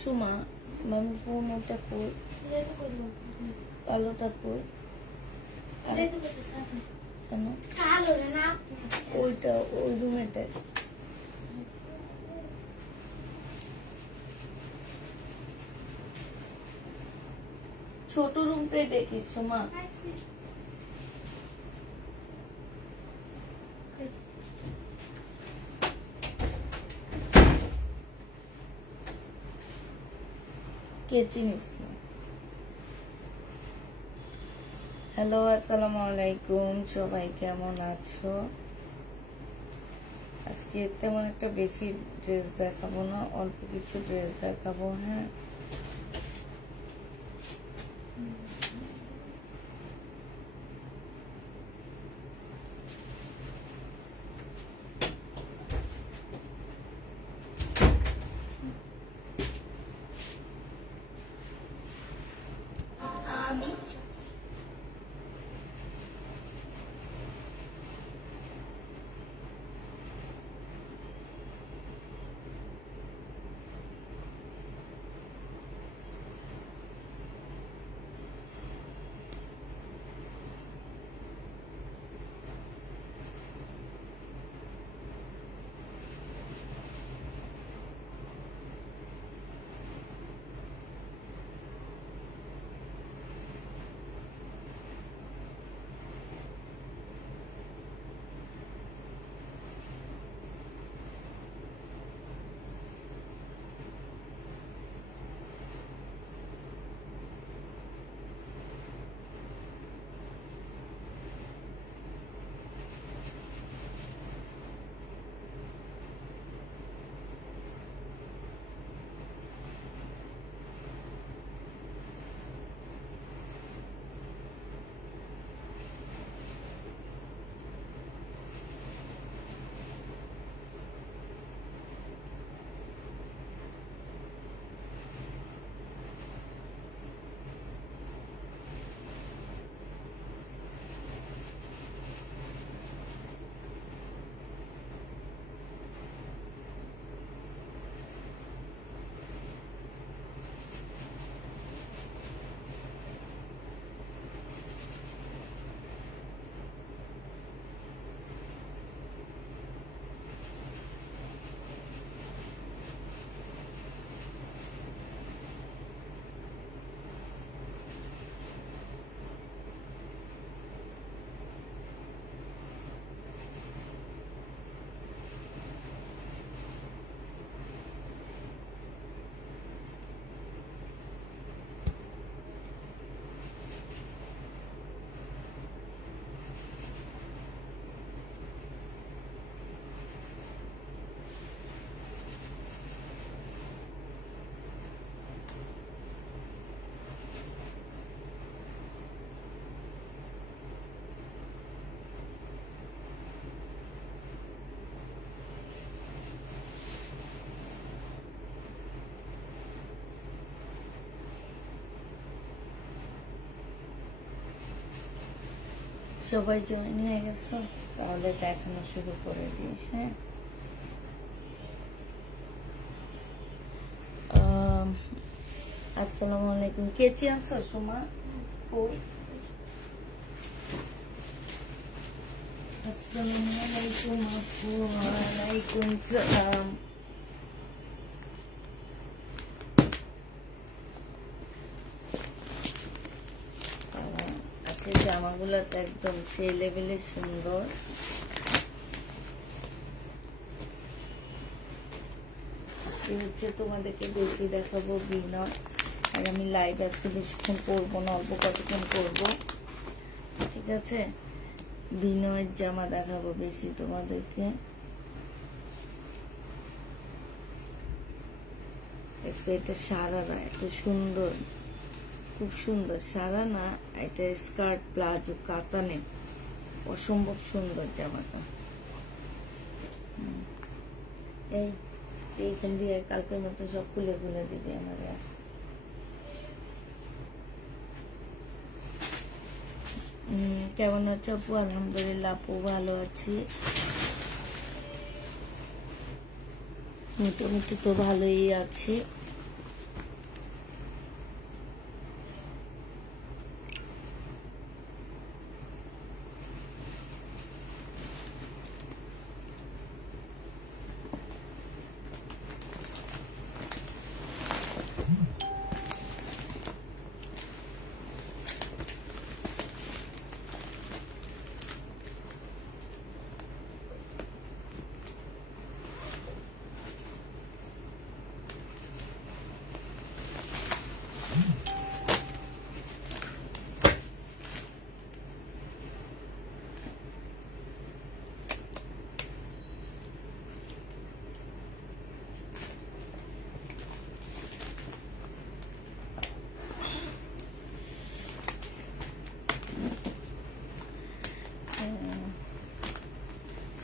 সুমা মামি ফোন ওটা কই কালোটা কই কেন ওইটা ওই রুমেতে ছোট রুমটাই দেখিস সুমা কে চিনিস না হ্যালো আসসালামু আলাইকুম সবাই কেমন আছো আজকে তেমন একটা বেশি ড্রেস দেখাবো না অল্প কিছু ড্রেস দেখাবো হ্যাঁ সবাই জয়েন হয়ে গেছে তাহলে দেখানো শুরু করে দিই হ্যাঁ আসসালামু আলাইকুম কে চিনছো সুমা কই আসসালামু আলাইকুম আপু ওয়ালাইকুম সালাম জামাগুলো তো একদম সেই লেভেলে সুন্দর আজকে হচ্ছে তোমাদেরকে বেশি দেখাবো বিনয় আর আমি লাইভ আজকে বেশিক্ষণ করবো না অল্প কতক্ষণ করবো ঠিক আছে বিনয়ের জামা দেখাবো বেশি তোমাদেরকে এটা সারারা এত সুন্দর খুব সুন্দর সারা না এটা স্কার্ট প্লাজো কাতানে অসম্ভব সুন্দর জামাটা এইখান দিয়ে কালকের মতো সব খুলে খুলে দিবে আমার কেমন আছো আপু আলহামদুলিল্লাহ আপু ভালো আছি মোটামুটি তো ভালোই আছি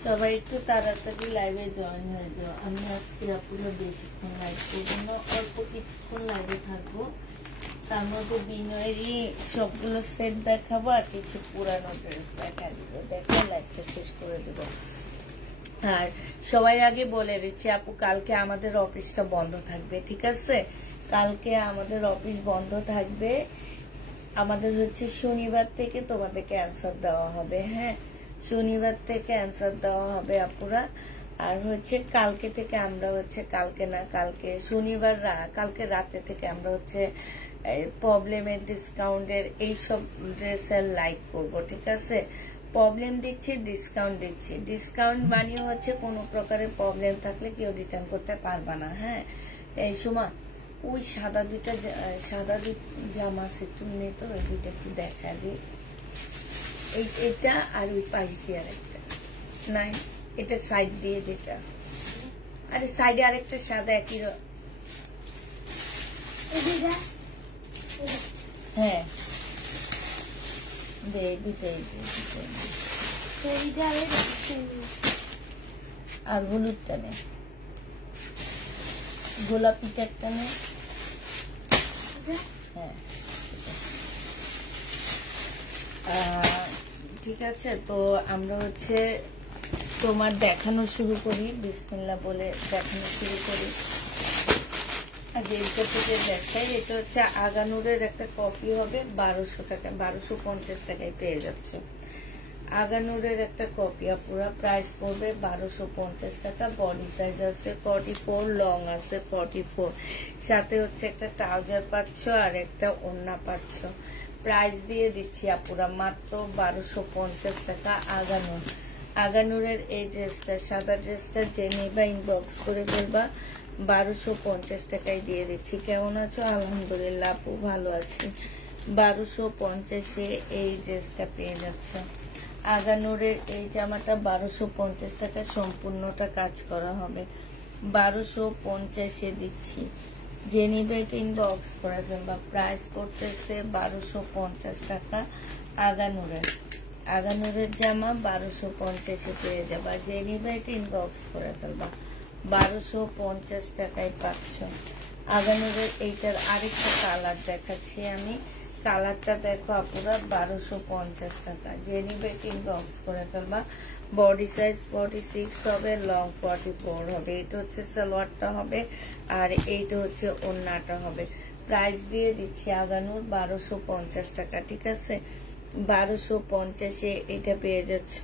সবাই একটু তাড়াতাড়ি লাইভে জয়েন হয়ে যাও। আমি আজকে আপনার বেশিক্ষণ লাইভ করবো না, অল্প কিছুক্ষণ লাইভে থাকবো। তার মধ্যে বিনয়েরই সবগুলো সেট দেখাবো আর কিছু পুরানো ড্রেস দেখা দিব, দেখে লাইভটা শেষ করে দেবো। আর সবাই আগে বলে দিচ্ছি আপু, কালকে আমাদের অফিসটা বন্ধ থাকবে, ঠিক আছে? কালকে আমাদের অফিস বন্ধ থাকবে। আমাদের হচ্ছে শনিবার থেকে তোমাদেরকে অ্যান্সার দেওয়া হবে। হ্যাঁ, শনিবার থেকে অ্যান্সার দেওয়া হবে আপুরা। আর হচ্ছে কালকে থেকে আমরা হচ্ছে, কালকে না কালকে শনিবার কালকে রাতে থেকে আমরা হচ্ছে প্রবলেমের ডিসকাউন্টের এইসব ড্রেসের লাইভ করব, ঠিক আছে? প্রবলেম দিচ্ছি, ডিসকাউন্ট দিচ্ছি। ডিসকাউন্ট বানিয়ে হচ্ছে কোনো প্রকারের প্রবলেম থাকলে কেউ রিটার্ন করতে পারবা না। হ্যাঁ, এই সময় ওই সাদা দুইটা জামা একটু নিয়ে, তো ওই দুইটা একটু দেখা দিই। এটা আর ওই পাশ দিয়ে আরেকটা নাই, এটা সাইড দিয়ে যেটা, আরে সাইডে আরেকটা সাদা একই। হ্যাঁ দে, দুটাই আর হলুদটা নে, গোলাপিটা একটা নে। হ্যাঁ ঠিক আছে, তো আমরা হচ্ছে তোমার দেখানো শুরু করি, বিসমিল্লাহ বলে দেখানো শুরু করি। আগে এইটা থেকে দেখাই। এটা হচ্ছে আগানুরের একটা কপি হবে, 1200 টাকা, 1250 টাকায় পেয়ে যাচ্ছে। আগানুরের একটা কপি পুরা প্রাইস পড়বে 1250 টাকা। বডি সাইজ আছে 44, লং আছে 44, সাথে হচ্ছে একটা ট্রাউজার পাচ্ছ আর একটা ওড়না পাচ্ছ। প্রাইস দিয়ে দিচ্ছি আপুরা মাত্র 1250 টাকা। আগানুরের এই ড্রেসটা, সাদা ড্রেসটা যে নেবা ইনবক্স করে ফেলবা, 1250 টাকায় দিয়ে দিচ্ছি। কেমন আছো? আলহামদুলিল্লাহ আপু, ভালো আছি। 1250-এ এই ড্রেসটা পেয়ে যাচ্ছ। আগানুরের এই জামাটা 1250 টাকা, সম্পূর্ণটা কাজ করা হবে। 1250-এ দিচ্ছি, যে নিবে ইনবক্স করে ফেলবা। প্রাইস করতেছে 1250 টাকা। আগানুরের জামা 1250-এ পেয়ে যাবা, যে নিবে ইনবক্স করে ফেলবা। 1250 টাকায় পাচ্ছ। আগানুরের এইটার আরেকটা কালার দেখাচ্ছি আমি, কালারটা দেখো আপুরা, 1250 টাকা, যে নিবে ইনবক্স করে ফেলবা। বডি সাইজ 46 হবে, লং 44 হবে। এটা হচ্ছে সালোয়ারটা হবে আর এইটা হচ্ছে ওড়নাটা হবে। প্রাইস দিয়ে দিচ্ছি আগানুর 1250 টাকা, ঠিক আছে? 1250-এ এটা পেয়ে যাচ্ছ।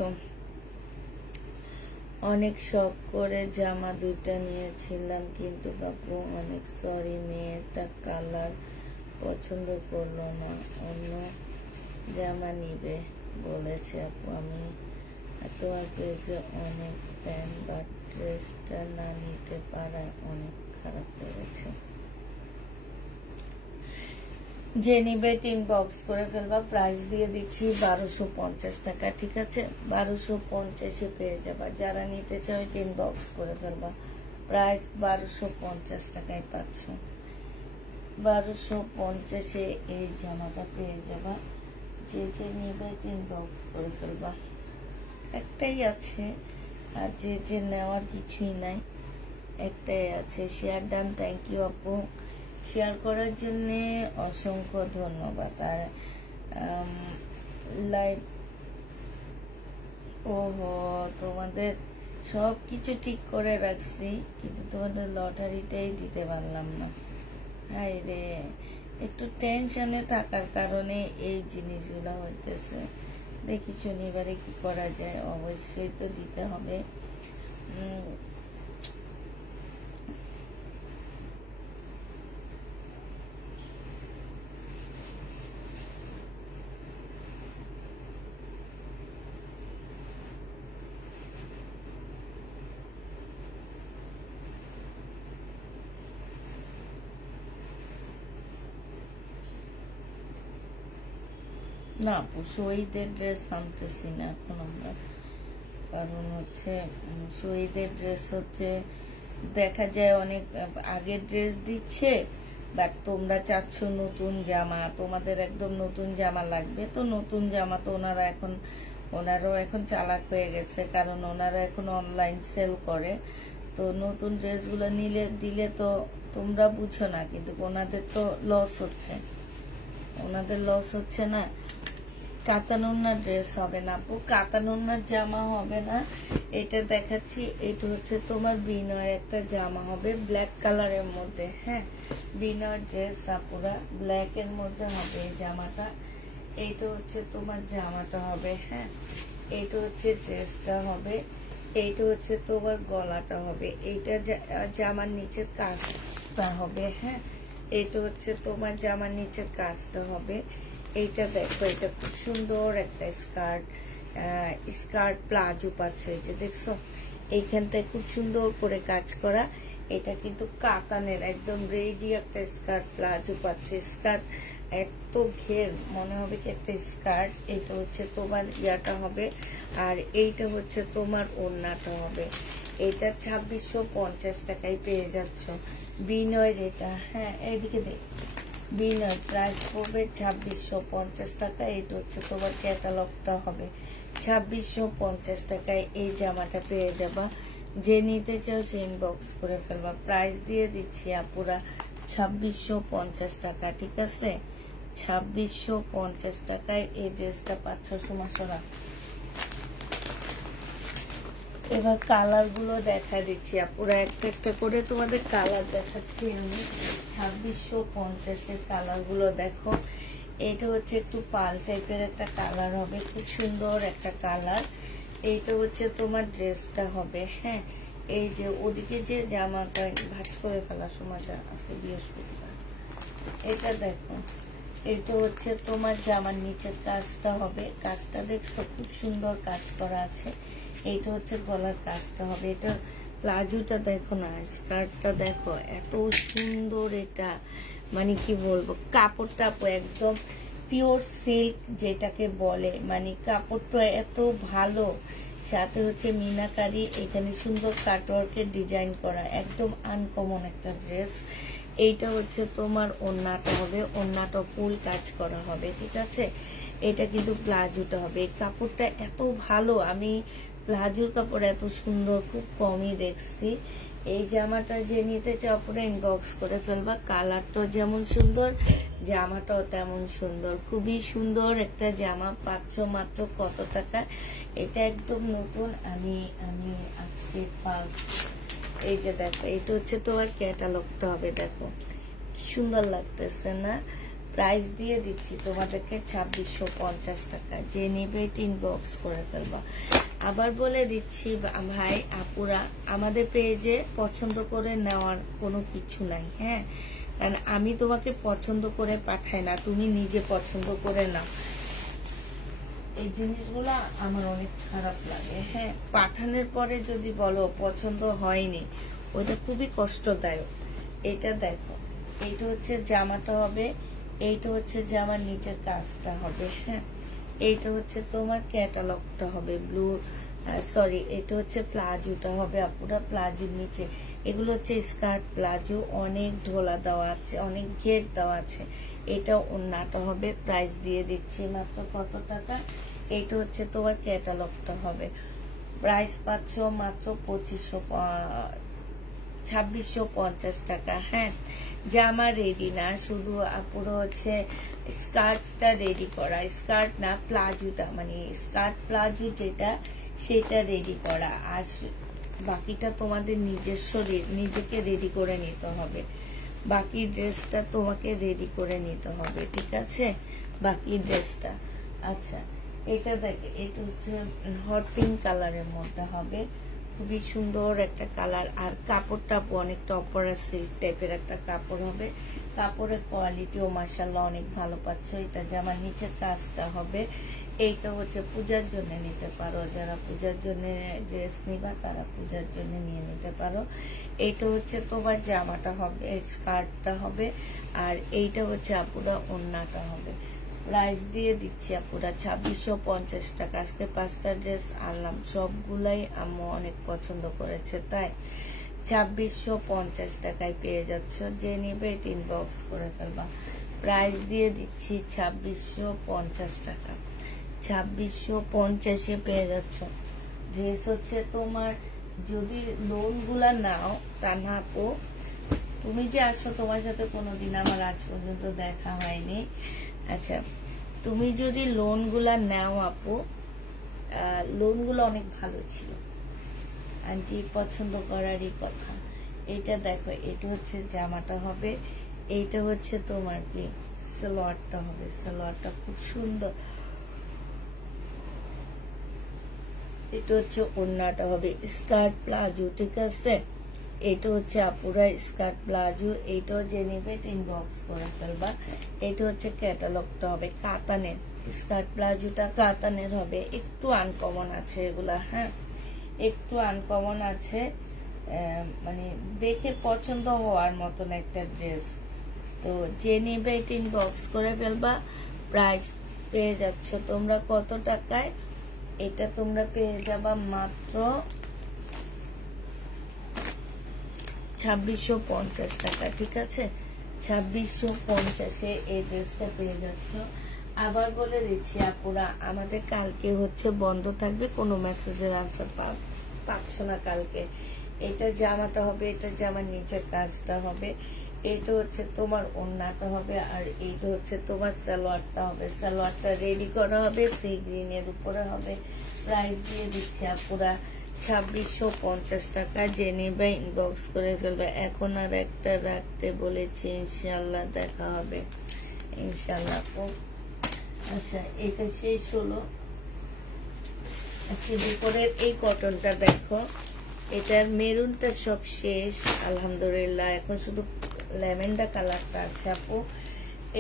অনেক শখ করে জামা দুইটা নিয়েছিলাম, কিন্তু বাপু অনেক সরি, মেয়েটা কালার পছন্দ করলো না, অন্য জামা নিবে বলেছে। আপু আমি তোমার পেজে অনেক প্যান্ট বা ড্রেসটা না নিতে পারায় অনেক খারাপ লেগেছে। যে নিবে ইনবক্স করে ফেলবা। প্রাইস দিয়ে দিচ্ছি 1250 টাকা, ঠিক আছে? 1250-এ পেয়ে যাবা। যারা নিতে চাও ইনবক্স করে ফেলবা। প্রাইস 1250 টাকায় পাচ্ছ। 1250-এ এই জামাটা পেয়ে যাবা, যে নিবে ইনবক্স করে ফেলবা। একটাই আছে, আর যে নেওয়ার কিছুই নাই, একটাই আছে। শেয়ার ডান, থ্যাংক ইউ আপু, শেয়ার করার জন্য অসংখ্য ধন্যবাদ। আর লাইভ, ওহো, তোমাদের সব কিছু ঠিক করে রাখছি, কিন্তু তোমাদের লটারিটাই দিতে পারলাম না। হাই রে, একটু টেনশনে থাকার কারণে এই জিনিসগুলো হইতেছে। দেখি শনিবারে কি করা যায়, অবশ্যই তো দিতে হবে। না আপু, শহীদের ড্রেস আনতেছি না এখন আমরা, কারণ হচ্ছে শহীদের ড্রেস হচ্ছে দেখা যায় অনেক আগের ড্রেস দিচ্ছে, বাট তোমরা চাচ্ছ নতুন জামা, তোমাদের একদম নতুন জামা লাগবে, তো নতুন জামা তো ওনারা এখন ওনারাও এখন চালাক হয়ে গেছে, কারণ ওনারা এখন অনলাইন সেল করে। তো নতুন ড্রেসগুলো দিলে তো তোমরা বুঝো না, কিন্তু ওনাদের তো লস হচ্ছে, ওনাদের লস হচ্ছে না। কাতানুন্নার ড্রেস হবে না আপু, কাতানুন্নার জামা হবে না। এটা দেখাচ্ছি, এটা হচ্ছে তোমার বিনয়ের একটা জামা হবে ব্ল্যাক কালারের মধ্যে। হ্যাঁ, বিনয়ের ড্রেস আপুরা ব্ল্যাক এর মধ্যে হবে এই জামাটা। এইটা হচ্ছে তোমার জামাটা হবে। হ্যাঁ, এইটা হচ্ছে ড্রেসটা হবে, এইটা হচ্ছে তোমার গলাটা হবে, এইটা জামার নিচের কাজটা হবে। হ্যাঁ, এইটা হচ্ছে তোমার জামার নিচের কাজটা হবে। এইটা দেখো, এটা খুব সুন্দর একটা স্কার্ট প্লাজো পাচ্ছে, এই যে দেখছো এইখানটায় খুব সুন্দর করে কাজ করা। এটা কিন্তু কাতানের একদম রেডি একটা স্কার্ট প্লাজো পাচ্ছে। স্কার্ট এত ঘের, মনে হবে কি একটা স্কার্ট। এটা হচ্ছে তোমার ইয়াটা হবে, আর এইটা হচ্ছে তোমার ওড়নাটা হবে। এটা 2650 টাকায় পেয়ে যাচ্ছ বিনয়ের এটা। হ্যাঁ, এইদিকে দেখ, বিনয় প্রাইস পড়বে 2650 টাকা। এটা হচ্ছে তোমার ক্যাটালগটা হবে 2650 টাকায়। এই জামাটা পেয়ে যাবা, যে নিতে চাও সে ইনবক্স করে ফেলবা। প্রাইস দিয়ে দিচ্ছি আপুরা 2650 টাকা, ঠিক আছে? 2650 টাকায় এই ড্রেসটা পাচ্ছ সুমাসরা। এবার কালার গুলো দেখা দিচ্ছি আপুরা, একটা একটা করে তোমাদের কালার দেখাচ্ছি আমি। 2650 কালার গুলো দেখো। এটা হচ্ছে একটু পাল টাইপের একটা কালার হবে, খুব সুন্দর একটা কালার। এইটা হচ্ছে তোমার ড্রেসটা হবে। হ্যাঁ, এই যে ওদিকে যে জামাটা ভাঁজ করে ফেলা সময়, আজকে বৃহস্পতিবার, এটা দেখো, এটা হচ্ছে তোমার জামার নিচের কাজটা হবে। কাজটা দেখছো খুব সুন্দর কাজ করা আছে। এইটা হচ্ছে গলার কাজটা হবে। এটা প্লাজোটা দেখো না, স্কার্টটা দেখো এত সুন্দর। এটা মানে কি বলবো, কাপড়টা একদম পিওর সিল্ক যেটাকে বলে, মানে কাপড়টা এত ভালো। সাথে হচ্ছে মিনাকারি, এখানে সুন্দর কাটওয়ার্কের ডিজাইন করা, একদম আনকমন একটা ড্রেস। এইটা হচ্ছে তোমার ওড়নাটা হবে, ওড়নাটা ফুল কাজ করা হবে, ঠিক আছে? এটা কিন্তু প্লাজোটা হবে। এই কাপড়টা এত ভালো, আমি প্লাজোর কাপড় এত সুন্দর খুব কমই দেখছি। এই জামাটা যে নিতে চাও পুরো ইনবক্স করে ফেলবা। কালারটা যেমন সুন্দর, জামাটাও তেমন সুন্দর, খুবই সুন্দর একটা জামা পাচ্ছ মাত্র কত টাকা? এটা একদম নতুন, আমি আজকে ফার্স্ট। এই যে দেখো, এটা হচ্ছে তোমার ক্যাটালগটা হবে, দেখো কি সুন্দর লাগতেছে না? প্রাইস দিয়ে দিচ্ছি তোমাদেরকে 2650 টাকা, যে নেবে ইনবক্স করে ফেলবা। আবার বলে দিচ্ছি ভাই আপুরা, আমাদের পেজে পছন্দ করে নেওয়ার কোনো কিছু নাই। হ্যাঁ, কারণ আমি তোমাকে পছন্দ করে পাঠাই না, তুমি নিজে পছন্দ করে নাও। এই জিনিসগুলো আমার অনেক খারাপ লাগে। হ্যাঁ, পাঠানোর পরে যদি বলো পছন্দ হয়নি, ওইটা খুবই কষ্টদায়ক। এটা দেখো, এইটা হচ্ছে জামাটা হবে, এইটা হচ্ছে জামার নিচের কাজটা হবে। হ্যাঁ, এইটা হচ্ছে তোমার ক্যাটালগটা হবে ব্লু, সরি, এটা হচ্ছে প্লাজোটা হবে আপুরা, প্লাজোর নিচে এগুলো হচ্ছে স্কার্ট প্লাজো, অনেক ঢোলা দেওয়া আছে, অনেক ঘের দেওয়া আছে। এটা ওড়নাটা হবে। প্রাইস দিয়ে দিচ্ছি মাত্র কত টাকা? এইটা হচ্ছে তোমার ক্যাটালগটা হবে। প্রাইস পাচ্ছ মাত্র 2650 টাকা। হ্যাঁ, জামা রেডি না, শুধু পুরো হচ্ছে স্কার্টটা রেডি করা, স্কার্ট না প্লাজোটা, মানে স্কার্ট প্লাজো যেটা সেটা রেডি করা, আর বাকিটা তোমাদের নিজেকে রেডি করে নিতে হবে। বাকি ড্রেসটা তোমাকে রেডি করে নিতে হবে, ঠিক আছে? বাকি ড্রেসটা, আচ্ছা এটা দেখে, এটা হচ্ছে হট পিঙ্ক কালারের মধ্যে হবে, খুবই সুন্দর একটা কালার। আর কাপড়টা অনেকটা অপরা সিল্ক টাইপের একটা কাপড় হবে। কাপড়ের কোয়ালিটিও মাশাআল্লাহ অনেক ভালো পাচ্ছ। এটা জামার নিচের কাজটা হবে। এইটা হচ্ছে পূজার জন্য নিতে পারো, যারা পূজার জন্য ড্রেস নিবা তারা পূজার জন্য নিয়ে নিতে পারো। এইটা হচ্ছে তোমার জামাটা হবে, স্কার্টটা হবে, আর এইটা হচ্ছে আপুরা ওড়নাটা হবে। প্রাইস দিয়ে দিচ্ছি আপুরা 2650 টাকা। আজকে 5টা ড্রেস আনলাম, সবগুলাই আম্মু অনেক পছন্দ করেছে, তাই 2650 টাকায় পেয়ে যাচ্ছ। যে নিবে ইনবক্স করে ফেলবা। প্রাইস দিয়ে দিচ্ছি 2650 টাকা। 2650 পেয়ে যাচ্ছ। ড্রেস হচ্ছে তোমার, যদি লোন গুলা নাও তা না আপু, তুমি যে আসো তোমার সাথে কোনোদিন আমার আজ পর্যন্ত দেখা হয়নি। আচ্ছা, তুমি যদি লোন গুলা নাও আপু, লোন গুলো অনেক ভালো ছিল, আন্টি পছন্দ করারই কথা। এটা দেখো, এটা হচ্ছে জামাটা হবে, এইটা হচ্ছে তোমার কি সালোয়ারটা হবে, সালোয়ারটা খুব সুন্দর। এটা হচ্ছে ওড়নাটা হবে স্কার্ট প্লাজো, ঠিক আছে। এটা হচ্ছে আপুরা স্কার্ট প্লাজো, এইটাও যে নেবে ইনবক্স করে ফেলবা। এটা হচ্ছে ক্যাটালগটা হবে কাতানের, স্কার্ট প্লাজোটা কাতানের হবে, একটু আনকমন আছে এগুলা, হ্যাঁ একটু আনকমন আছে, মানে দেখে পছন্দ হওয়ার মতন একটা ড্রেস। তো যে নেবে এটা ইনবক্স করে ফেলবা। প্রাইস পেয়ে যাচ্ছ তোমরা কত টাকায়? এটা তোমরা পেয়ে যাবা মাত্র 2650 টাকা, ঠিক আছে। 2650-এ এই ড্রেসটা পেয়ে যাচ্ছ। আবার বলে দিচ্ছি আপুরা, আমাদের কালকে হচ্ছে বন্ধ থাকবে, কোনো মেসেজের আনসার পাচ্ছ না কালকে। এটা জামাটা হবে, এটা জামার নিচের কাজটা হবে, এটা হচ্ছে তোমার ওড়নাটা হবে, আর এইটা হচ্ছে তোমার সালোয়ারটা হবে। সালোয়ারটা রেডি করা হবে সি গ্রিনের উপরে হবে। প্রাইস দিয়ে দিচ্ছি আপুরা 2650 টাকা। যে নেবে ইনবক্স করে ফেলবে। এখন আর একটা রাখতে বলেছি, ইনশাল্লাহ দেখা হবে ইনশাল্লাহ। আচ্ছা, এটা শেষ হলো। আচ্ছা, দুপুরের এই কটনটা দেখো, এটার মেরুনটা সব শেষ আলহামদুলিল্লাহ, এখন শুধু ল্যাভেন্ডার কালারটা আছে আপু।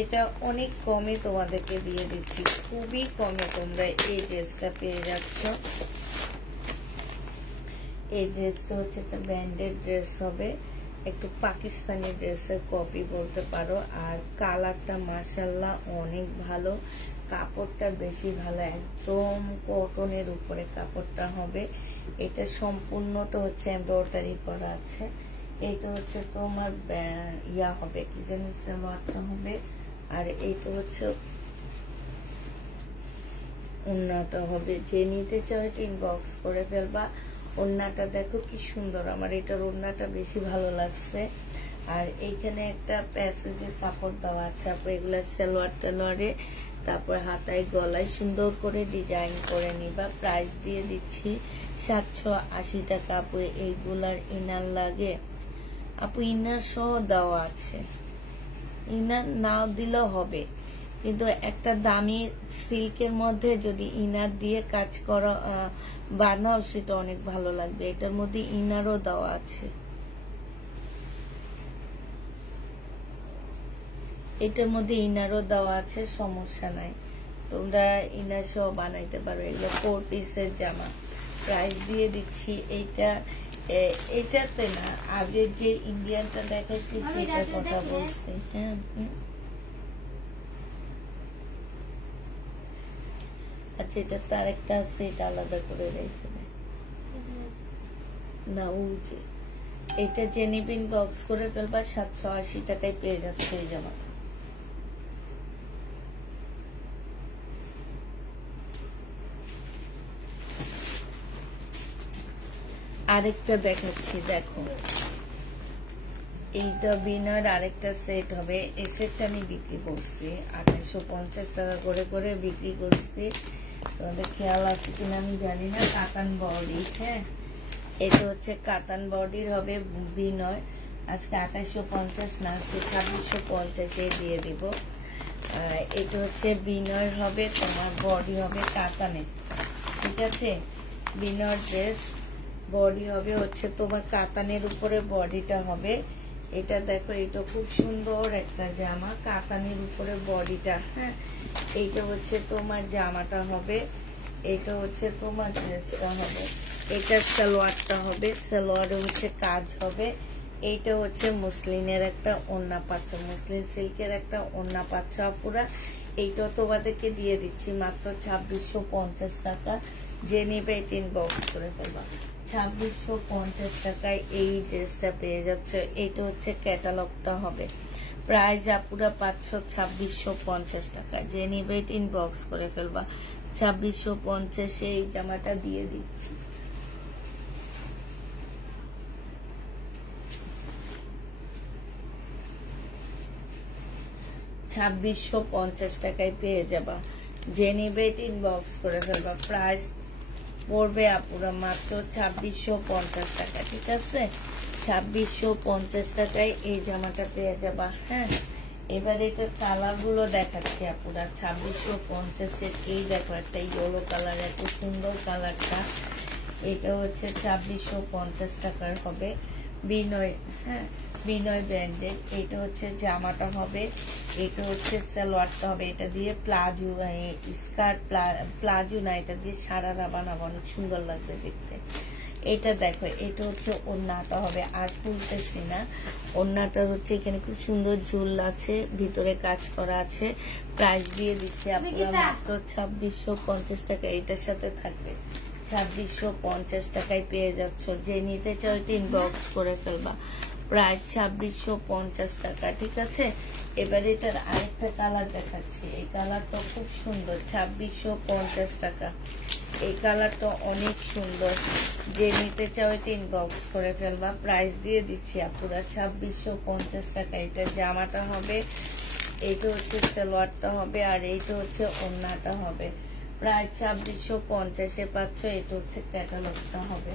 এটা অনেক কমে তোমাদেরকে দিয়ে দিচ্ছি, খুবই কমে তোমরা এই ড্রেসটা পেয়ে যাচ্ছ। এই ড্রেসটা হচ্ছে একটা ব্র্যান্ডেড ড্রেস হবে, একটু পাকিস্তানি ড্রেসের কপি বলতে পারো। আর কালারটা মাশাআল্লাহ অনেক ভালো, কাপড়টা বেশি ভালো, একদম কটনের উপরে কাপড়টা হবে। এটা সম্পূর্ণটা হচ্ছে এমব্রয়ডারি করা আছে। এইটা হচ্ছে তোমার ইয়া হবে, কি জানি সালোয়ারটা হবে, আর এইটা হচ্ছে ওড়নাটা হবে। যে নিতে চাও এটা ইনবক্স করে ফেলবা। ওড়নাটা দেখো কি সুন্দর, আমার এটার ওড়নাটা বেশি ভালো লাগছে। আর এইখানে একটা প্যাসেজের কাপড় দেওয়া আছে আপু, এগুলা সালোয়ার টালোয়ারে, তারপর হাতায় গলায় সুন্দর করে ডিজাইন করে নিবা। প্রাইস দিয়ে দিচ্ছি 780 টাকা আপু। এইগুলার ইনার লাগে আপু, ইনার সহ দেওয়া আছে, ইনার নাও দিলেও হবে, কিন্তু একটা দামি সিল্কের মধ্যে যদি ইনার দিয়ে কাজ করা বানাও সেটা অনেক ভালো লাগবে। এটার মধ্যে ইনারও দেওয়া আছে, এটার মধ্যে ইনারও দেওয়া আছে, সমস্যা নাই, তোমরা ইনার সহ বানাইতে পারো। এগুলো 4 পিসের জামা। প্রাইস দিয়ে দিচ্ছি এইটা, এটাতে না, আগে যে ইন্ডিয়ানটা দেখাচ্ছি সেটার কথা বলছি। হ্যাঁ, আচ্ছা, এটা তার একটা সেট আলাদা করে রেখে দেয় না, ওই যে এটা জেনিবিন বক্স করে ফেলবা, 780 টাকায় পেয়ে যাচ্ছে এই জামা। আরেকটা দেখাচ্ছি দেখো, এইটা বিনার আরেকটা সেট হবে। এই সেটটা আমি বিক্রি করছি 2850 টাকা করে করে বিক্রি করছি, তোমাদের খেয়াল আছে কিনা আমি জানি না। কাতান বডি, হ্যাঁ এটা হচ্ছে কাতান বডির হবে বিনয়। আজকে 2850 না, আজকে 2650 দিয়ে দিব। এটা হচ্ছে বিনয় হবে, তোমার বডি হবে কাতানের, ঠিক আছে। বিনয় ড্রেস বডি হবে হচ্ছে তোমার কাতানের উপরে বডিটা হবে। এটা দেখো, এটা খুব সুন্দর একটা জামা, কাতানের উপরে বডিটা, হ্যাঁ। এইটা হচ্ছে তোমার জামাটা হবে, এটা হচ্ছে তোমার ড্রেসটা হবে, এটা সালোয়ারটা হবে, সালোয়ারে হচ্ছে কাজ হবে। এইটা হচ্ছে মুসলিনের একটা ওড়না পাচ্ছ, মুসলিন সিল্কের একটা ওড়না পাচ্ছ আপুরা। এইটা তোমাদেরকে দিয়ে দিচ্ছি মাত্র 2650 টাকা। যে নেবে এটা ইনবক্স করে ফেলবা। 2650 টাকায় এই ড্রেসটা পেয়ে যাচ্ছে। এইটা হচ্ছে ক্যাটালগটা হবে। প্রাইস আপুরা পাচ্ছ 2650 টাকা। যে নিবে এটা ইনবক্স করে ফেলবা। 2650 এই জামাটা দিয়ে দিচ্ছি। টাকায় পেয়ে যাবা। যে নিবে ইনবক্স করে ফেলবা। প্রাইস পড়বে আপুরা মাত্র 2650 টাকা, ঠিক আছে? 2650 টাকায় এই জামাটা পেয়ে যাবা। হ্যাঁ, এবার এটার কালার গুলো দেখাচ্ছি আপুরা। 2650 এই দেখো একটা ইয়েলো কালার, এত সুন্দর কালারটা। এটা হচ্ছে 2650 টাকার হবে। বিনয়, হ্যাঁ বিনয় ব্র্যান্ডের। এটা হচ্ছে জামাটা হবে, এটা হচ্ছে সালোয়ারটা হবে। এটা দিয়ে প্লাজো স্কার্ট, প্লাজো না, এটা দিয়ে সারারা বানাবো, অনেক সুন্দর লাগবে দেখতে। এটা দেখো, এটা হচ্ছে ওড়নাটা হবে। আর খুলতেছি না, ওড়নাটা হচ্ছে এখানে খুব সুন্দর ঝুল আছে, ভিতরে কাজ করা আছে। প্রাইস দিয়ে দিচ্ছি আপনারা মাত্র 2650 টাকা। এটার সাথে থাকবে 2650 টাকায় পেয়ে যাচ্ছ। যে নিতে চাও ইনবক্স করে ফেলবা। প্রায় 2650 টাকা, ঠিক আছে? এবার এটার আরেকটা কালার দেখাচ্ছি। এই কালারটা খুব সুন্দর, 2650 টাকা। এই কালারটা অনেক সুন্দর। যে নিতে চাও ইনবক্স করে ফেলবা। প্রাইস দিয়ে দিচ্ছি আপুরা 2650 টাকা। এটা জামাটা হবে, এইটা হচ্ছে সালোয়ারটা হবে, আর এইটা হচ্ছে ওড়নাটা হবে। প্রায় 2650 পাচ্ছ। এটা হচ্ছে ক্যাটালগটা হবে।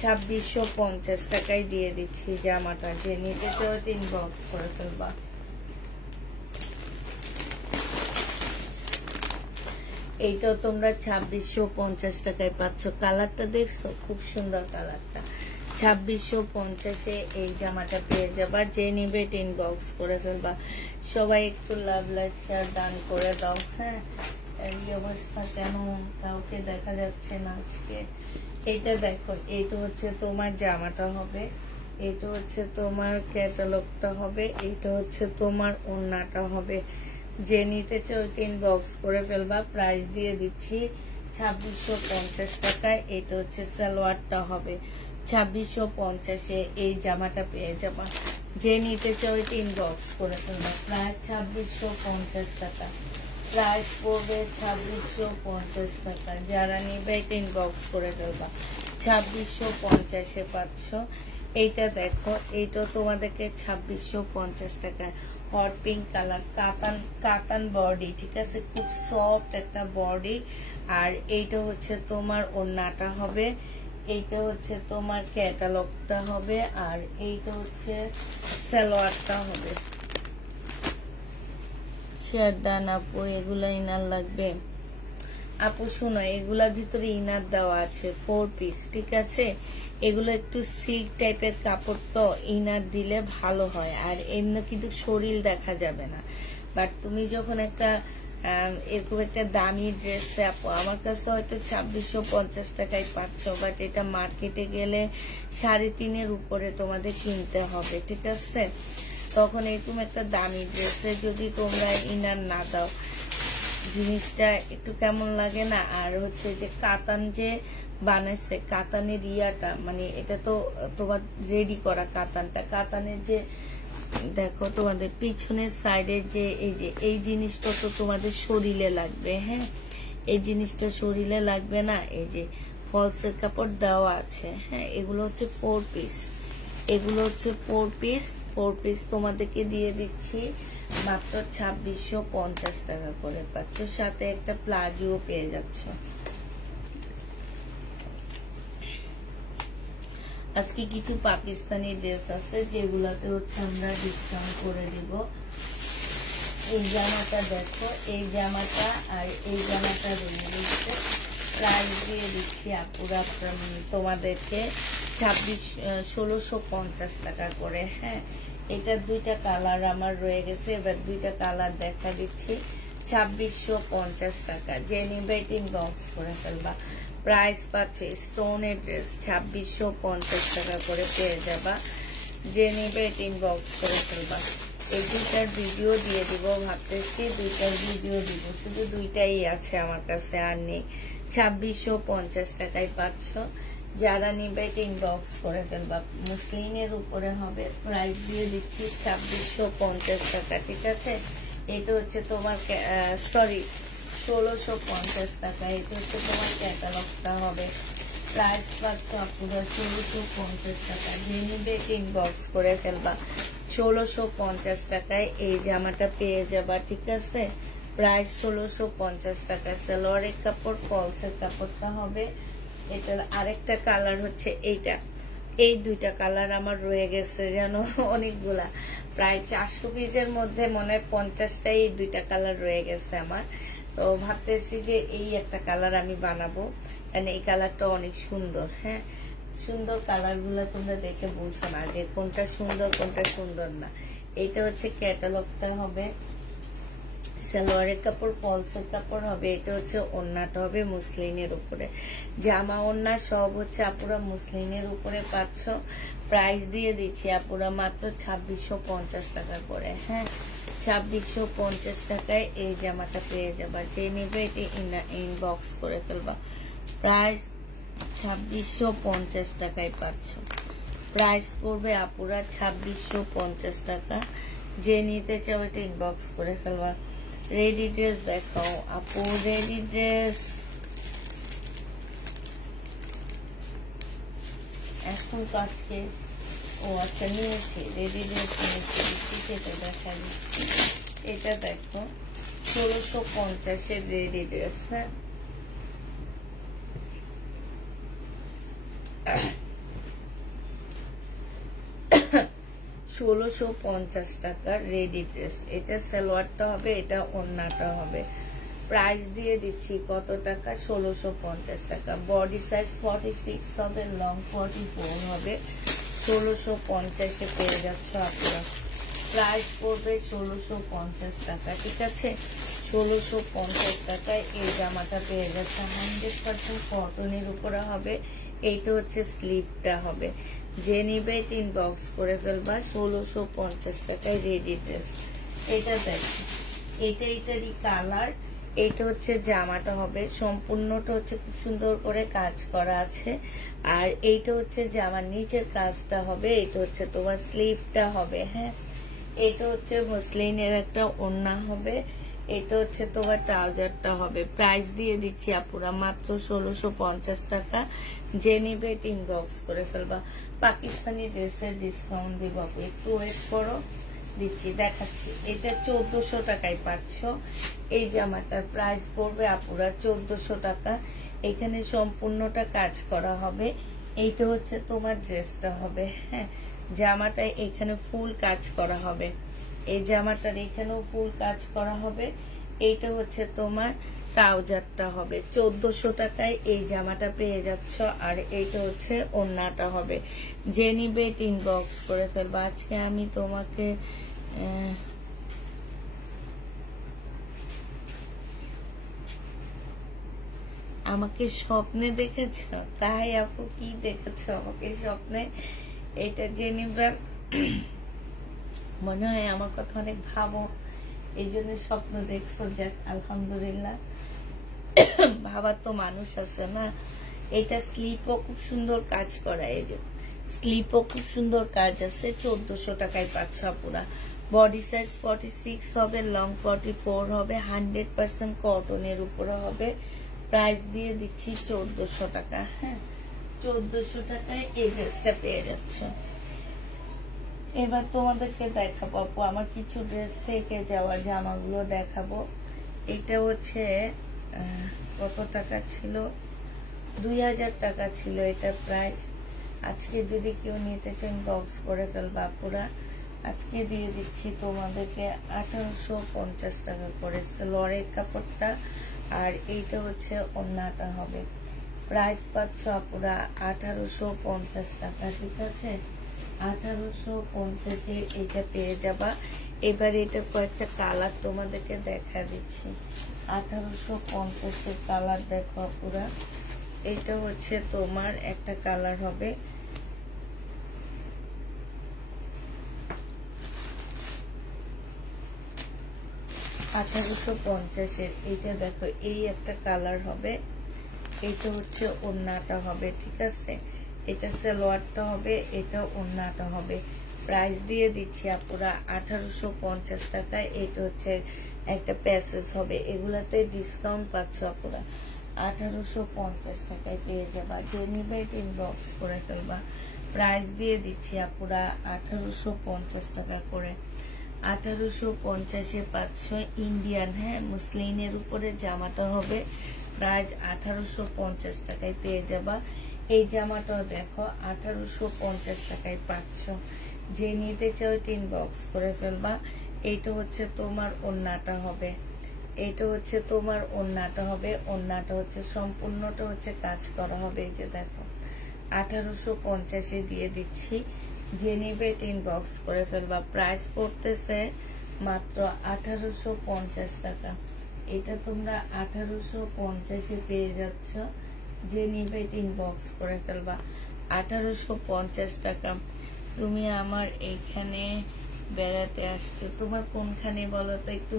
2650 টাকায় দিয়ে দিচ্ছি জামাটা। যে নিতে চাও ইনবক্স করে ফেলবা। এইটাও তোমরা 2650 টাকায় পাচ্ছ। কালারটা দেখছো, খুব সুন্দর কালারটা। 2650 এই জামাটা পেয়ে যাবা। যে নিবে ইনবক্স করে ফেলবা। সবাই একটু লাভ লাইক শেয়ার দান করে দাও। হ্যাঁ, এই অবস্থা কেন, কাউকে দেখা যাচ্ছে না আজকে। এইটা দেখো, এইটা হচ্ছে তোমার জামাটা হবে, এইটা হচ্ছে তোমার ক্যাটালগটা হবে, এইটা হচ্ছে তোমার ওড়নাটা হবে। যে নিতে চাও ইনবক্স করে ফেলবা। প্রাইস দিয়ে দিচ্ছি 2650 টাকায়। এটা হচ্ছে সালোয়ারটা হবে। 2650 এই জামাটা পেয়ে যাবা। যে নিতে চাও ইনবক্স করে ফেলবা। প্রায় 2650 টাকা। প্রাইস পড়বে 2650 টাকা। যারা নিবে ইনবক্স করে ফেলবা। 2650 পাচ্ছ। এইটা দেখো, এইটা তোমাদেরকে 2650 টাকা। হট পিঙ্ক কালার, কাতান বডি, ঠিক আছে? খুব সফট একটা বডি। আর এইটা হচ্ছে তোমার ওড়নাটা হবে, এইটা হচ্ছে তোমার ক্যাটালগটা হবে, আর এইটা হচ্ছে সালোয়ারটা হবে। শেয়ার ডান আপু। এগুলা ইনার লাগবে আপু? শোনো, এগুলার ভিতরে ইনার দেওয়া আছে 4 পিস, ঠিক আছে? এগুলো একটু সিল্ক টাইপের কাপড়, তো ইনার দিলে ভালো হয়। আর এমনি কিন্তু শরীর দেখা যাবে না। বাট তুমি যখন একটা এরকম একটা দামি ড্রেস, আপু আমার কাছে হয়তো 2650 টাকায় পাচ্ছ, বাট এটা মার্কেটে গেলে 3.5 উপরে তোমাদের কিনতে হবে, ঠিক আছে? তখন এরকম একটা দামি ড্রেসে যদি তোমরা ইনার না দাও, জিনিসটা একটু কেমন লাগে না? আর হচ্ছে যে কাতান যে বানাইছে, কাতানের ইয়াটা, মানে এটা তো তোমার রেডি করা কাতানটা, কাতানের যে দেখো তোমাদের পিছনের সাইডে যে এই জিনিসটা তো তোমাদের শরীরে লাগবে। হ্যাঁ, এই জিনিসটা শরীরে লাগবে না। এই যে ফলসের কাপড় দেওয়া আছে। হ্যাঁ, এগুলো হচ্ছে 4 পিস। এগুলো হচ্ছে 4 পিস। 4 পিস তোমাদেরকে দিয়ে দিচ্ছি মাত্র 2650 টাকা করে পাচ্ছ। সাথে একটা প্লাজো পেয়ে যাচ্ছ। আজকে কিছু পাকিস্তানি ড্রেস আছে যেগুলাতে হচ্ছে আমরা ডিসকাউন্ট করে দিব। এই জামাটা দেখো, এই জামাটা আর এই জামাটা রয়ে দিচ্ছে। প্রাইস দিয়ে দিচ্ছি আপুরা তোমাদেরকে 1650 টাকা করে। হ্যাঁ, এটার 2টা কালার আমার রয়ে গেছে। এবার 2টা কালার দেখা দিচ্ছি। 2650 টাকা। যে নিবে ইনবক্স করে ফেলবা। প্রাইস পাচ্ছে স্টোনের ড্রেস 2650 টাকা করে পেয়ে যাবা। যে নিবে ইনবক্স করে ফেলবা। এই 2টার ভিডিও দিয়ে দিব, ভাবতেছি 2টার ভিডিও দিব, শুধু 2টাই আছে আমার কাছে, আর নেই। 2650 টাকায় পাচ্ছ। যারা নিবে ইনবক্স করে ফেলবা। মুসলিনের উপরে হবে। প্রাইস দিয়ে দিচ্ছি 2650 টাকা, ঠিক আছে? এটা হচ্ছে তোমার সরি 1650 টাকা। এটা হচ্ছে তোমার ক্যাটালগটা হবে। প্রাইস পাচ্ছ আপুরা 1650 টাকা। যে নিবে ইনবক্স করে ফেলবা। 1650 টাকায় এই জামাটা পেয়ে যাবা, ঠিক আছে। প্রাইস 1650 টাকা। সালোয়ারের কাপড়, ফলসের কাপড়টা হবে। এটার আরেকটা কালার হচ্ছে এইটা। এই দুইটা কালার আমার রয়ে গেছে যেন অনেকগুলা, প্রায় 400 পিসের মধ্যে মনে হয় 50টাই এই দুইটা কালার রয়ে গেছে আমার। তো ভাবতেছি যে এই একটা কালার আমি বানাবো, কারণ এই কালারটা অনেক সুন্দর। হ্যাঁ, সুন্দর কালার গুলা তোমরা দেখে বুঝছো না যে কোনটা সুন্দর কোনটা সুন্দর না। এইটা হচ্ছে ক্যাটালগটা হবে। সালোয়ারের কাপড়, ফলসের কাপড় হবে। এটা হচ্ছে ওড়নাটা হবে মুসলিনের উপরে। জামা ওড়না সব হচ্ছে আপুরা মুসলিনের উপরে পাচ্ছ। প্রাইস দিয়ে দিচ্ছি আপুরা মাত্র 2650 টাকা করে। হ্যাঁ, 2650 টাকায় এই জামাটা পেয়ে যাবা। যে নেবে এটি ইনবক্স করে ফেলবা। প্রাইস 2650 টাকায় পাচ্ছ। প্রাইস পড়বে আপুরা 2650 টাকা। যে নিতে চাও এটা ইনবক্স করে ফেলবা। রেডি ড্রেস দেখাও আপু। রেডি ড্রেস এখন আজকে আচ্ছা নিয়েছি, রেডি ড্রেস নিয়েছি, সেটা দেখা দিচ্ছি। এটা দেখো 1650-এর রেডি ড্রেস। হ্যাঁ, 1650 টাকার রেডি ড্রেস। এটা সালোয়ারটা হবে, এটা ওড়নাটা হবে। প্রাইস দিয়ে দিচ্ছি কত টাকা? 1650 টাকা। বডি সাইজ 46 হবে, লং 44 হবে। 1650-এ পেয়ে যাচ্ছ আপনারা। প্রাইস পড়বে 1650 টাকা, ঠিক আছে। 1650 টাকায় এই জামাটা পেয়ে যাচ্ছে। 100% কটনের উপরে হবে। এইটা হচ্ছে স্লিপটা হবে। যে নিবে ইনবক্স করে ফেলবা। 1650 টাকায় রেডি ড্রেস। এটা দেখো, এটারই কালার। এটা হচ্ছে জামাটা হবে, সম্পূর্ণটা হচ্ছে খুব সুন্দর করে কাজ করা আছে। আর এইটা হচ্ছে জামার নিচের কাজটা হবে। এটা হচ্ছে তোমার স্লিপটা হবে। হ্যাঁ, এটা হচ্ছে মসলিনের একটা ওড়না হবে। এটা হচ্ছে তোমার ট্রাউজারটা হবে। প্রাইস দিয়ে দিচ্ছি আপুরা মাত্র 1650 টাকা। যে নিবে ইনবক্স করে ফেলবা। পাকিস্তানি ড্রেসের ডিসকাউন্ট দিব আপু, একটু ওয়েট করো, দিচ্ছি, দেখাচ্ছি। এটা 1400 টাকায় পাচ্ছ। এই জামাটার প্রাইস পড়বে আপুরা 1400 টাকা। এখানে সম্পূর্ণটা কাজ করা হবে। এইটা হচ্ছে তোমার ড্রেসটা হবে। হ্যাঁ, জামাটা এখানে ফুল কাজ করা হবে। এই জামাটার এখানেও ফুল কাজ করা হবে। এইটা হচ্ছে তোমার ট্রাউজারটা হবে। 1400 টাকায় এই জামাটা পেয়ে যাচ্ছ। আর এইটা হচ্ছে ওড়নাটা হবে। যে নিবে ইনবক্স করে ফেলবা। আজকে আমি তোমাকে আমাকে স্বপ্নে দেখেছ? তাই আপু, কি দেখেছ আমাকে স্বপ্নে? এটা যে নিবে মনে হয় আমার কথা অনেক ভাবো, এই জন্য স্বপ্ন দেখছো। যাক আলহামদুলিল্লাহ, ভাবার তো মানুষ আছে না। এটা স্লিপও খুব সুন্দর কাজ করা। এই যে স্লিপও খুব সুন্দর কাজ আছে। 1400 টাকায় পাচ্ছ পুরা। বডি সাইজ 46 হবে, লং 44 হবে। 100% কটনের উপরে হবে। প্রাইস দিয়ে দিচ্ছি 1400 টাকা। হ্যাঁ, 1400 টাকায় এই ড্রেসটা পেয়ে যাচ্ছ। এবার তোমাদেরকে দেখাবো আপু আমার কিছু ড্রেস থেকে যাওয়া জামাগুলো দেখাবো। এটা হচ্ছে কত টাকা ছিল? 2000 টাকা ছিল এটা প্রাইস। আজকে যদি কেউ নিতে চান বক্স করে ফেলবা পুরা। আজকে দিয়ে দিচ্ছি তোমাদেরকে 1850 টাকা করে সালোয়ারের কাপড়টা। আর এইটা হচ্ছে ওড়নাটা হবে। প্রাইস পাচ্ছ আপুরা 1850 টাকা, ঠিক আছে। 1850-এ এটা পেয়ে যাবা। এবার এটা কয়েকটা কালার তোমাদেরকে দেখা দিচ্ছি। 1850-এর কালার দেখো পুরা। এটা হচ্ছে তোমার একটা কালার হবে। এইটা দেখো, এই একটা কালার হবে। এটা হচ্ছে ওড়নাটা হবে, ঠিক আছে। এটা সালোয়ারটা হবে, এটা ওড়নাটা হবে। প্রাইস দিয়ে দিচ্ছি আপুরা 1850 টাকায়। এটা হচ্ছে একটা প্যাসেজ হবে, এগুলাতে ডিসকাউন্ট পাচ্ছ আপুরা। 1850 টাকায় পেয়ে যাবা, যে নিবে ইনবক্স করে ফেলবা। প্রাইস দিয়ে দিচ্ছি আপুরা 1850 টাকা করে। 1850-এ পাচ্ছ ইন্ডিয়ান, হ্যাঁ, মুসলিনের উপরে জামাটা হবে। প্রাইস 1850 টাকায় পেয়ে যাবা। এই জামাটাও দেখো 1850 টাকায় পাচ্ছ। যে নিতে চাও ইনবক্স করে ফেলবা। এইটা হচ্ছে তোমার ওড়নাটা হবে, এইটা হচ্ছে তোমার ওড়নাটা হবে। ওড়নাটা হচ্ছে সম্পূর্ণটা হচ্ছে কাজ করা হবে। এই যে দেখো 1850-এ দিয়ে দিচ্ছি। যে নিবে ইনবক্স করে ফেলবা। প্রাইস পড়তেছে মাত্র 1850 টাকা। এটা তোমরা 1850-এ পেয়ে যাচ্ছ। যে নিবে ইনবক্স করে ফেলবা। 1850 টাকা। তুমি আমার এইখানে বেড়াতে আসছো, তোমার কোনখানে বলো তো একটু,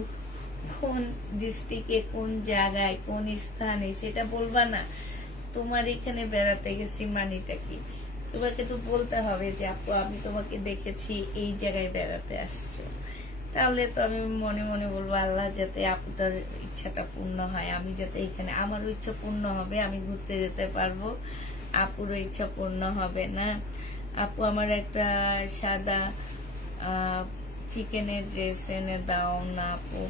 কোন ডিস্ট্রিক্টে, কোন জায়গায়, কোন স্থানে সেটা বলবা না। তোমার এখানে বেড়াতে গেছি মানিটা কি, তোমাকে তো বলতে হবে যে আপু আমি তোমাকে দেখেছি এই জায়গায় বেড়াতে আসছো। তাহলে তো আমি মনে মনে বলবো আল্লাহ যাতে আপুটার ইচ্ছাটা পূর্ণ হয়, আমি যাতে এখানে আমারও ইচ্ছা পূর্ণ হবে, আমি ঘুরতে যেতে পারবো, আপুরও ইচ্ছা পূর্ণ হবে না। আপু আমার একটা সাদা চিকেনের ড্রেস এনে দাও না আপু।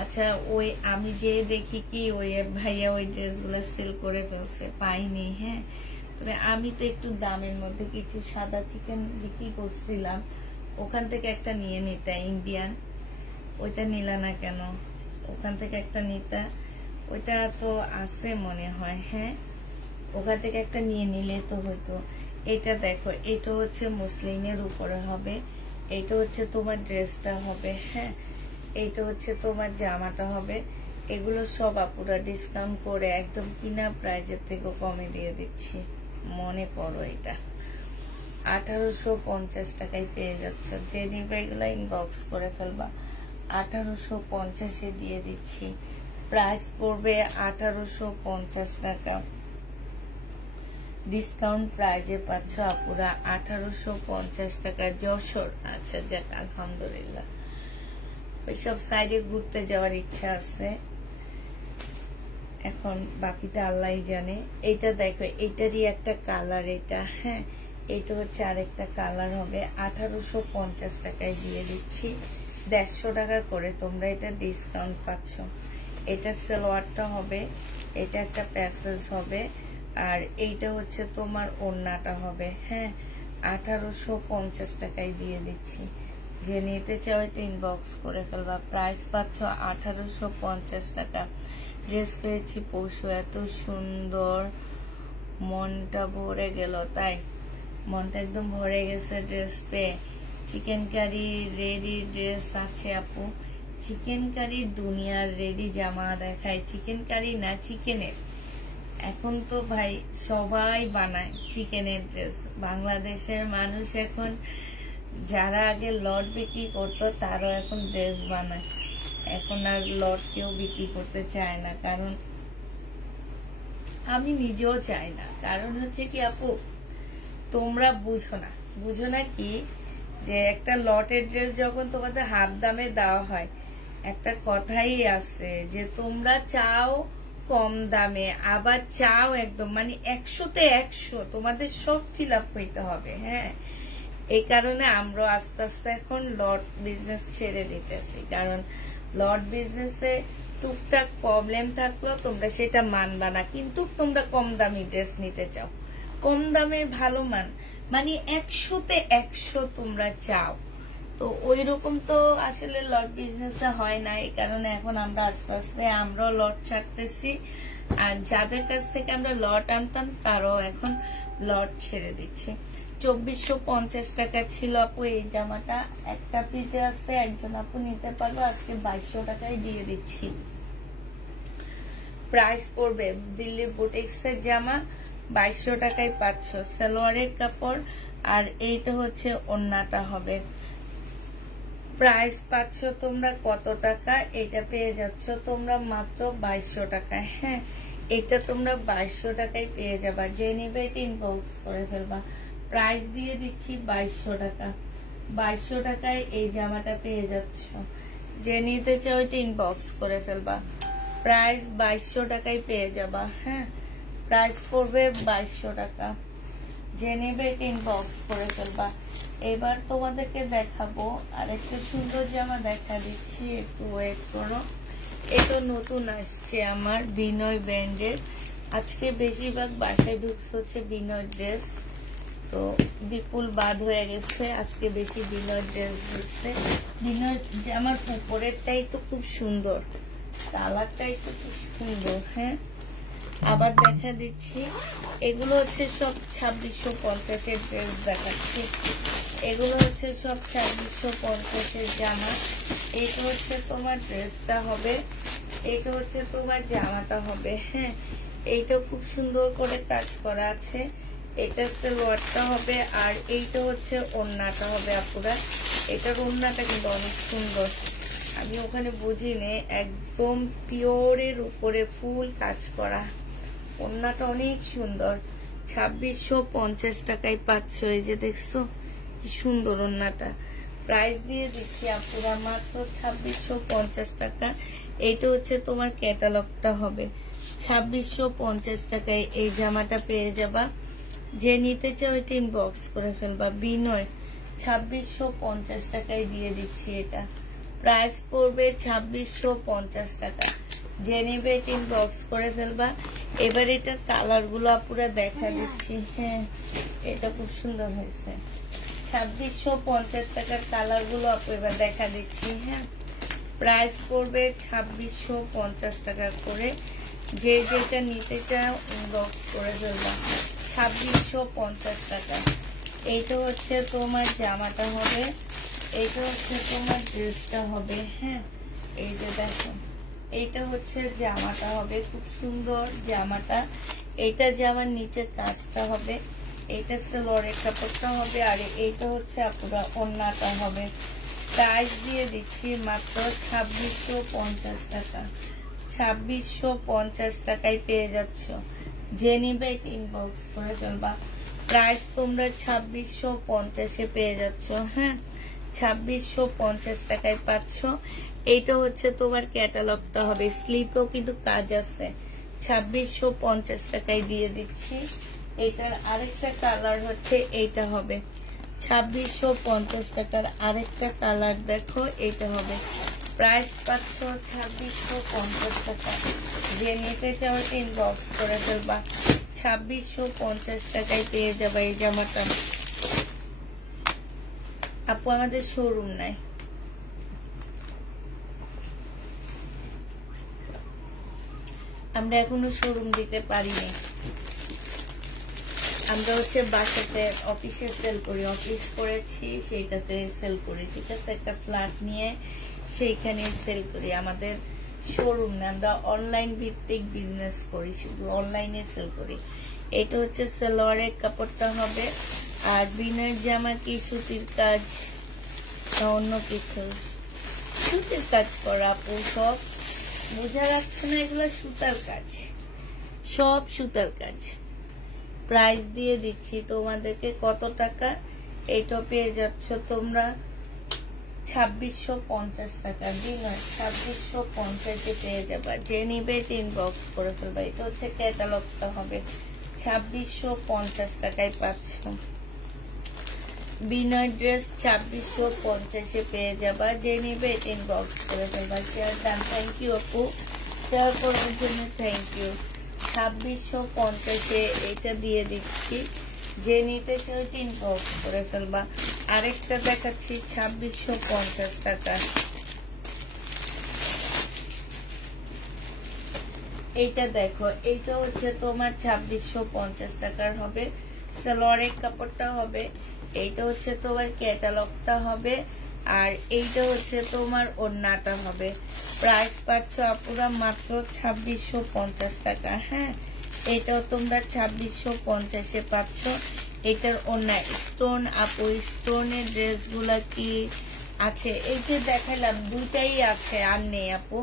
আচ্ছা, ওই আমি যে দেখি কি ওই ভাইয়া ওই ড্রেসগুলো সেল করে ফেলছে, পাইনি। হ্যাঁ, তবে আমি তো একটু দামের মধ্যে কিছু সাদা চিকেন বিক্রি করছিলাম, ওখান থেকে একটা নিয়ে নিতে। ইন্ডিয়ান ওইটা নিলা না কেন? ওখান থেকে একটা নিতা, ওইটা তো আছে মনে হয়। হ্যাঁ, ওখান থেকে একটা নিয়ে নিলে তো হইতো। এটা দেখো, এটা হচ্ছে মুসলিনের উপরে হবে, এটা হচ্ছে তোমার ড্রেসটা হবে। হ্যাঁ, এইটা হচ্ছে তোমার জামাটা হবে। এগুলো সব আপুরা ডিসকাউন্ট করে একদম কিনা প্রাইজের থেকে কমে দিয়ে দিচ্ছি, মনে করো। এটা 1850 টাকায় পেয়ে যাচ্ছ। যে নিবে এগুলো ইনবক্স করে ফেলবা। 1850-এ দিয়ে দিচ্ছি। প্রাইস পড়বে 1850 টাকা। ডিসকাউন্ট প্রাইজে পাচ্ছ আপুরা 1850 টাকা। যশোর, আচ্ছা যাক আলহামদুলিল্লাহ। ওইসব সাইডে ঘুরতে যাওয়ার ইচ্ছা আছে, এখন বাকিটা আল্লাহ জানে। এইটা দেখো, এইটারই একটা কালার এটা। হ্যাঁ, এইটা হচ্ছে আরেকটা কালার হবে। 1850 টাকায় দিয়ে দিচ্ছি। 150 টাকা করে তোমরা এটা ডিসকাউন্ট পাচ্ছ। এটা সালোয়ারটা হবে, এটা একটা প্যাসেজ হবে, আর এইটা হচ্ছে তোমার ওড়নাটা হবে। হ্যাঁ, 1850 টাকায় দিয়ে দিচ্ছি। যে নিতে চাও এটা ইনবক্স করে ফেলবা। প্রাইস পাচ্ছ 1850 টাকা। ড্রেস পেয়েছি পরশু, এত সুন্দর, মনটা ভরে গেল। তাই মনটা একদম ভরে গেছে ড্রেস পেয়ে। চিকেন কারি রেডি ড্রেস আছে আপু। চিকেন কারি দুনিয়ার রেডি জামা দেখায়, চিকেন কারি না চিকেনের। এখন তো ভাই সবাই বানায় চিকেনের ড্রেস। বাংলাদেশের মানুষ এখন, যারা আগে লট বিক্রি করতো তারাও এখন ড্রেস বানায়। এখন আর লট কেউ বিক্রি করতে চায় না, কারণ আমি নিজেও চাই না। কারণ হচ্ছে কি আপু, তোমরা বুঝো না কি, যে একটা লটের ড্রেস যখন তোমাদের হাফ দামে দেওয়া হয়, একটা কথাই আছে যে তোমরা চাও কম দামে, আবার চাও একদম মানে 100-তে 100, তোমাদের সব ফিল আপ হইতে হবে। হ্যাঁ, এই কারণে আমরা আস্তে আস্তে এখন লট বিজনেস ছেড়ে দিতেছি। কারণ লট বিজনেসে টুকটাক প্রবলেম থাকলো, তোমরা সেটা মানবা না, কিন্তু তোমরা কম দামি ড্রেস নিতে চাও, কম দামে ভালো মান, মানে 100-তে 100 তোমরা চাও। তো ওই রকম তো আসলে লট বিজনেসে হয় না। এই কারণে এখন আমরা আস্তে আস্তে আমরাও লট ছাড়তেছি, আর যাদের কাছ থেকে আমরা লট আনতাম তারাও এখন লট ছেড়ে দিচ্ছে। 2450 টাকা ছিল আপু এই জামাটা, একটা পিসে আছে, একজন আপু নিতে পারবো, আজকে 2200 টাকায় দিয়ে দিচ্ছি। প্রাইস পড়বে দিল্লি বুটিক্সের জামা 2200 টাকায় পাচ্ছ। সালোয়ারের কাপড়, আর এইটা হচ্ছে ওড়নাটা হবে। প্রাইস পাচ্ছ তোমরা কত টাকা? এটা পেয়ে যাচ্ছ তোমরা মাত্র 2200 টাকায়। হ্যাঁ, এটা তোমরা 2200 টাকায় পেয়ে যাবা। যে নিবে এটা ইনবক্স করে ফেলবা। প্রাইস দিয়ে দিচ্ছি 2200 টাকা। 2200 টাকায় এই জামাটা পেয়ে যাচ্ছ। যে নিতে চাও ওইটা ইনবক্স করে ফেলবা। প্রাইস 2200 টাকায় পেয়ে যাবা। হ্যাঁ, প্রাইস পড়বে 2200 টাকা। যে নেবে এটা ইনবক্স করে ফেলবা। এবার তোমাদেরকে দেখাবো আরেকটা সুন্দর জামা দেখা দিচ্ছি, একটু ওয়েট করো। এটা নতুন আসছে আমার বিনয় ব্র্যান্ডের। আজকে বেশিরভাগ বাসায় ঢুকছে হচ্ছে বিনয় ড্রেস, তো বিপুল বাদ হয়ে গেছে, আজকে বেশি বিনয় ড্রেস ঢুকছে। বিনয় জামার উপরেরটাই তো খুব সুন্দর, কালারটাই তো খুব সুন্দর। হ্যাঁ, আবার দেখা দিচ্ছি, এগুলো হচ্ছে সব 2650-এর ড্রেস দেখাচ্ছি। এগুলো হচ্ছে সব 2650-এর জামা। এটা হচ্ছে তোমার ড্রেসটা হবে, এটা হচ্ছে তোমার জামাটা হবে। হ্যাঁ, এইটা খুব সুন্দর করে কাজ করা আছে। এটা সালোয়ারটা হবে, আর এইটা হচ্ছে ওড়নাটা হবে আপুরা। এটার ওড়নাটা কিন্তু অনেক সুন্দর, আমি ওখানে বুঝিনি, একদম পিওরের উপরে ফুল কাজ করা। ওড়নাটা অনেক সুন্দর। 2650 টাকায় পাচ্ছ। এই যে দেখছো কি সুন্দর ওড়নাটা। প্রাইস দিয়ে দিচ্ছি আপুরা মাত্র 2650 টাকা। এইটা হচ্ছে তোমার ক্যাটালগটা হবে। 2650 টাকায় এই জামাটা পেয়ে যাবা। যে নিতে চাও এটা ইনবক্স করে ফেলবা। বিনয় 2650 টাকায় দিয়ে দিচ্ছি। এটা প্রাইস পড়বে 2650 টাকা। যে নেবে এটা ইনবক্স করে ফেলবা। এবার এটা কালার গুলো পুরো দেখা দিচ্ছি। হ্যাঁ, এটা খুব সুন্দর হয়েছে। 2650 টাকার কালার গুলো আপু এবার দেখা দিচ্ছি। হ্যাঁ, প্রাইস পড়বে 2650 টাকা করে। যে যেটা নিতে চাও ইনবক্স করে ফেলবা। 2650 টাকা। এইটা হচ্ছে তোমার জামাটা হবে, এইটা হচ্ছে তোমার ড্রেসটা হবে। হ্যাঁ, এই যে দেখো, এইটা হচ্ছে জামাটা হবে, খুব সুন্দর জামাটা। এইটা জামার নিচের কাজটা হবে, এইটা সালোয়ারের কাপড়টা হবে, আর এইটা হচ্ছে আপনারা ওড়নাটা হবে। প্রাইস দিয়ে দিচ্ছি মাত্র 2650 টাকা। 2650 টাকায় পেয়ে যাচ্ছ। যে নিবে এটা ইনবক্স করে ফেলবা। প্রাইস তোমরা 2650-এ পেয়ে যাচ্ছ। হ্যাঁ, 2650 টাকায় পাচ্ছ। এইটা হচ্ছে তোমার ক্যাটালগটা হবে, স্লিপেও কিন্তু কাজ আছে। 2650 টাকায় দিয়ে দিচ্ছি। এটার আরেকটা কালার হচ্ছে এইটা হবে 2650 টাকার। আরেকটা কালার দেখো, এইটা হবে। প্রাইস পাচ্ছ 2650 টাকা। যে নিতে চাও ইনবক্স করে ফেলবা। 2650 টাকায় পেয়ে যাবে এই জামাটা। আপু আমাদের শোরুম নাই, আমরা এখনো শোরুম দিতে পারিনি। আমরা হচ্ছে বাসাতে অফিসে সেল করি, অফিস করেছি সেইটাতে সেল করি। ঠিক আছে, একটা ফ্ল্যাট নিয়ে সেইখানে সেল করি। আমাদের শোরুম না, আমরা অনলাইন ভিত্তিক বিজনেস করি, শুধু অনলাইনে সেল করি। এটা হচ্ছে সালোয়ারের কাপড়টা হবে। আর বিনয় জামা কি সুতির কাজ না অন্য কিছু? সুতির কাজ করা আপু, সব বোঝা যাচ্ছে না, এগুলো সুতার কাজ, সব সুতার কাজ। প্রাইস দিয়ে দিচ্ছি তোমাদেরকে কত টাকা। এইটা পেয়ে যাচ্ছ তোমরা 2650 টাকা। বিনয় 2650-এ পেয়ে যাবা। যে নিবে ইনবক্স করে ফেলবা। এটা হচ্ছে ক্যাটালগটা হবে। 2650 টাকায় পাচ্ছ। বিনয় ড্রেস 2650-এ পেয়ে যাবা। যে নিবে ইনবক্স করে ফেলবা। শেয়ার দাম। থ্যাংক ইউ আপু, শেয়ার করার জন্য থ্যাংক ইউ। 2650-এ এটা দিয়ে দিচ্ছি। যে নিতে চাও ইনবক্স করে ফেলবা। আরেকটা দেখাচ্ছি 2650 টাকা। এইটা দেখো, এইটা হচ্ছে তোমার 2650 টাকার হবে। সালোয়ারের কাপড়টা হবে। এইটা হচ্ছে তোমার ক্যাটালগটা হবে, আর এইটা হচ্ছে তোমার ওড়নাটা হবে। প্রাইস পাচ্ছ আপুরা মাত্র 2650 টাকা। হ্যাঁ, এটাও তোমরা 2650-এ পাচ্ছ। এটার ওড়না স্টোন। আপু স্টোনের ড্রেসগুলা কি আছে? এই যে দেখালাম দুইটাই আছে, আর নেই আপু।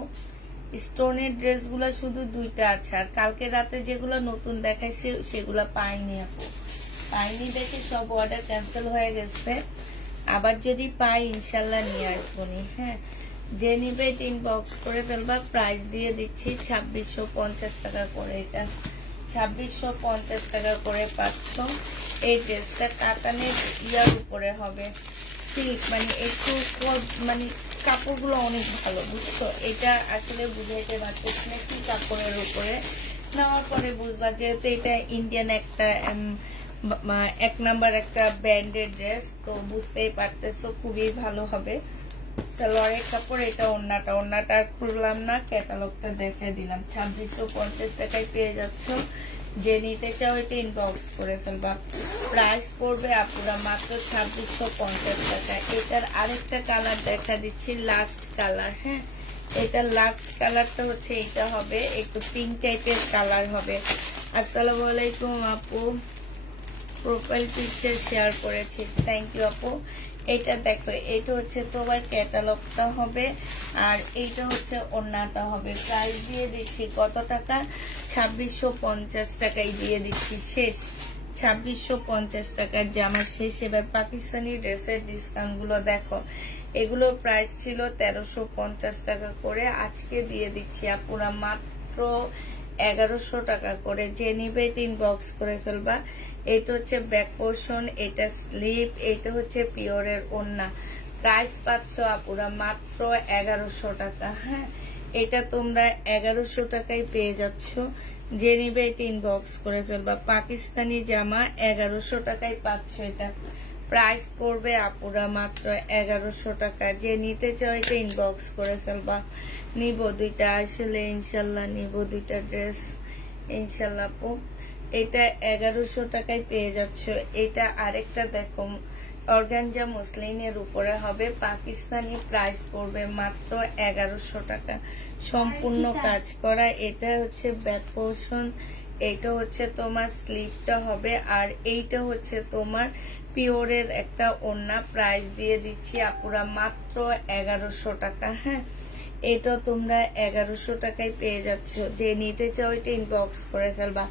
স্টোনের ড্রেসগুলা শুধু দুইটা আছে, আর কালকে রাতে যেগুলো নতুন দেখাইছে সেগুলা পাইনি আপু, পাইনি দেখে সব অর্ডার ক্যান্সেল হয়ে গেছে। আবার যদি পাই ইনশাল্লাহ নিয়ে আসবনি। হ্যাঁ, যে নিবে ইনবক্স করে ফেলবা। প্রাইস দিয়ে দিচ্ছি 2650 টাকা করে। এটা 2650 টাকা করে পাচ্ছ। এই ড্রেসটা কাতানের ইয়ার উপরে হবে, সিল্ক, মানে একটু মানে কাপড়গুলো অনেক ভালো, বুঝছো? এটা আসলে বুঝাইতে পারতেছি না কি কাপড়ের উপরে, নেওয়ার পরে বুঝবা। যেহেতু এটা ইন্ডিয়ান একটা 1 নাম্বার একটা ব্র্যান্ডের ড্রেস, তো বুঝতেই পারতেছো খুবই ভালো হবে। সালোয়ারের কাপড়, এটা ওড়নাটা আর খুললাম না, ক্যাটালগটা দেখে দিলাম। 2650 টাকায় পেয়ে যাচ্ছ। যে নিতে চাও এটা ইনবক্স করে ফেলবা। প্রাইস পড়বে আপুরা মাত্র 2650 টাকা। এটার আরেকটা কালার দেখা দিচ্ছি, লাস্ট কালার। হ্যাঁ, এটা লাস্ট কালারটা হচ্ছে এইটা হবে, একটু পিঙ্ক টাইপের কালার হবে। আসসালামু আলাইকুম আপু, প্রোফাইল পিকচার শেয়ার করেছি, থ্যাংক ইউ আপু। এটা দেখো, এটা হচ্ছে তোমার ক্যাটালগটা হবে, আর এইটা হচ্ছে ওড়নাটা হবে। প্রাইস দিয়ে দিচ্ছি কত টাকা? 2650 টাকায় দিয়ে দিচ্ছি। শেষ 2650 টাকার জামা শেষ। এবার পাকিস্তানি ড্রেসের ডিসকাউন্ট গুলো দেখো। এগুলোর প্রাইস ছিল 1350 টাকা করে, আজকে দিয়ে দিচ্ছি আপুরা মাত্র 1100 টাকা করে। যে নিবে ইনবক্স করে ফেলবা। এটা হচ্ছে ব্যাক পোর্শন, এটা স্লিপ, এটা হচ্ছে পিওরের ওড়না। প্রাইস পাচ্ছ আপুরা মাত্র 1100 টাকা। হ্যাঁ, এটা তোমরা 1100 টাকায় পেয়ে যাচ্ছ। যে নিবে এটা ইনবক্স করে ফেলবা। পাকিস্তানি জামা 1100 টাকায় পাচ্ছ। এটা প্রাইস পড়বে আপুরা মাত্র 1100 টাকা। যে নিতে চাও এটা ইনবক্স করে ফেলবা। নিব দুইটা, আসলে ইনশাল্লাহ নিব দুইটা ড্রেস ইনশাল্লাহ আপু। এটা 1100 টাকায় পেয়ে যাচ্ছ। এটা আরেকটা দেখো, অর্গানজা মুসলিনের উপরে হবে, পাকিস্তানি। প্রাইস পড়বে মাত্র 1100 টাকা, সম্পূর্ণ কাজ করা। এটা হচ্ছে ব্যাক পোর্শন, এইটা হচ্ছে তোমার স্লিভটা হবে, আর এইটা হচ্ছে তোমার পিওরের একটা ওড়না। প্রাইস দিয়ে দিচ্ছি আপুরা মাত্র 1100 টাকা। হ্যাঁ, এটা তোমরা 1100 টাকায় পেয়ে যাচ্ছ। যে নিতে চাও এটা ইনবক্স করে ফেলবা।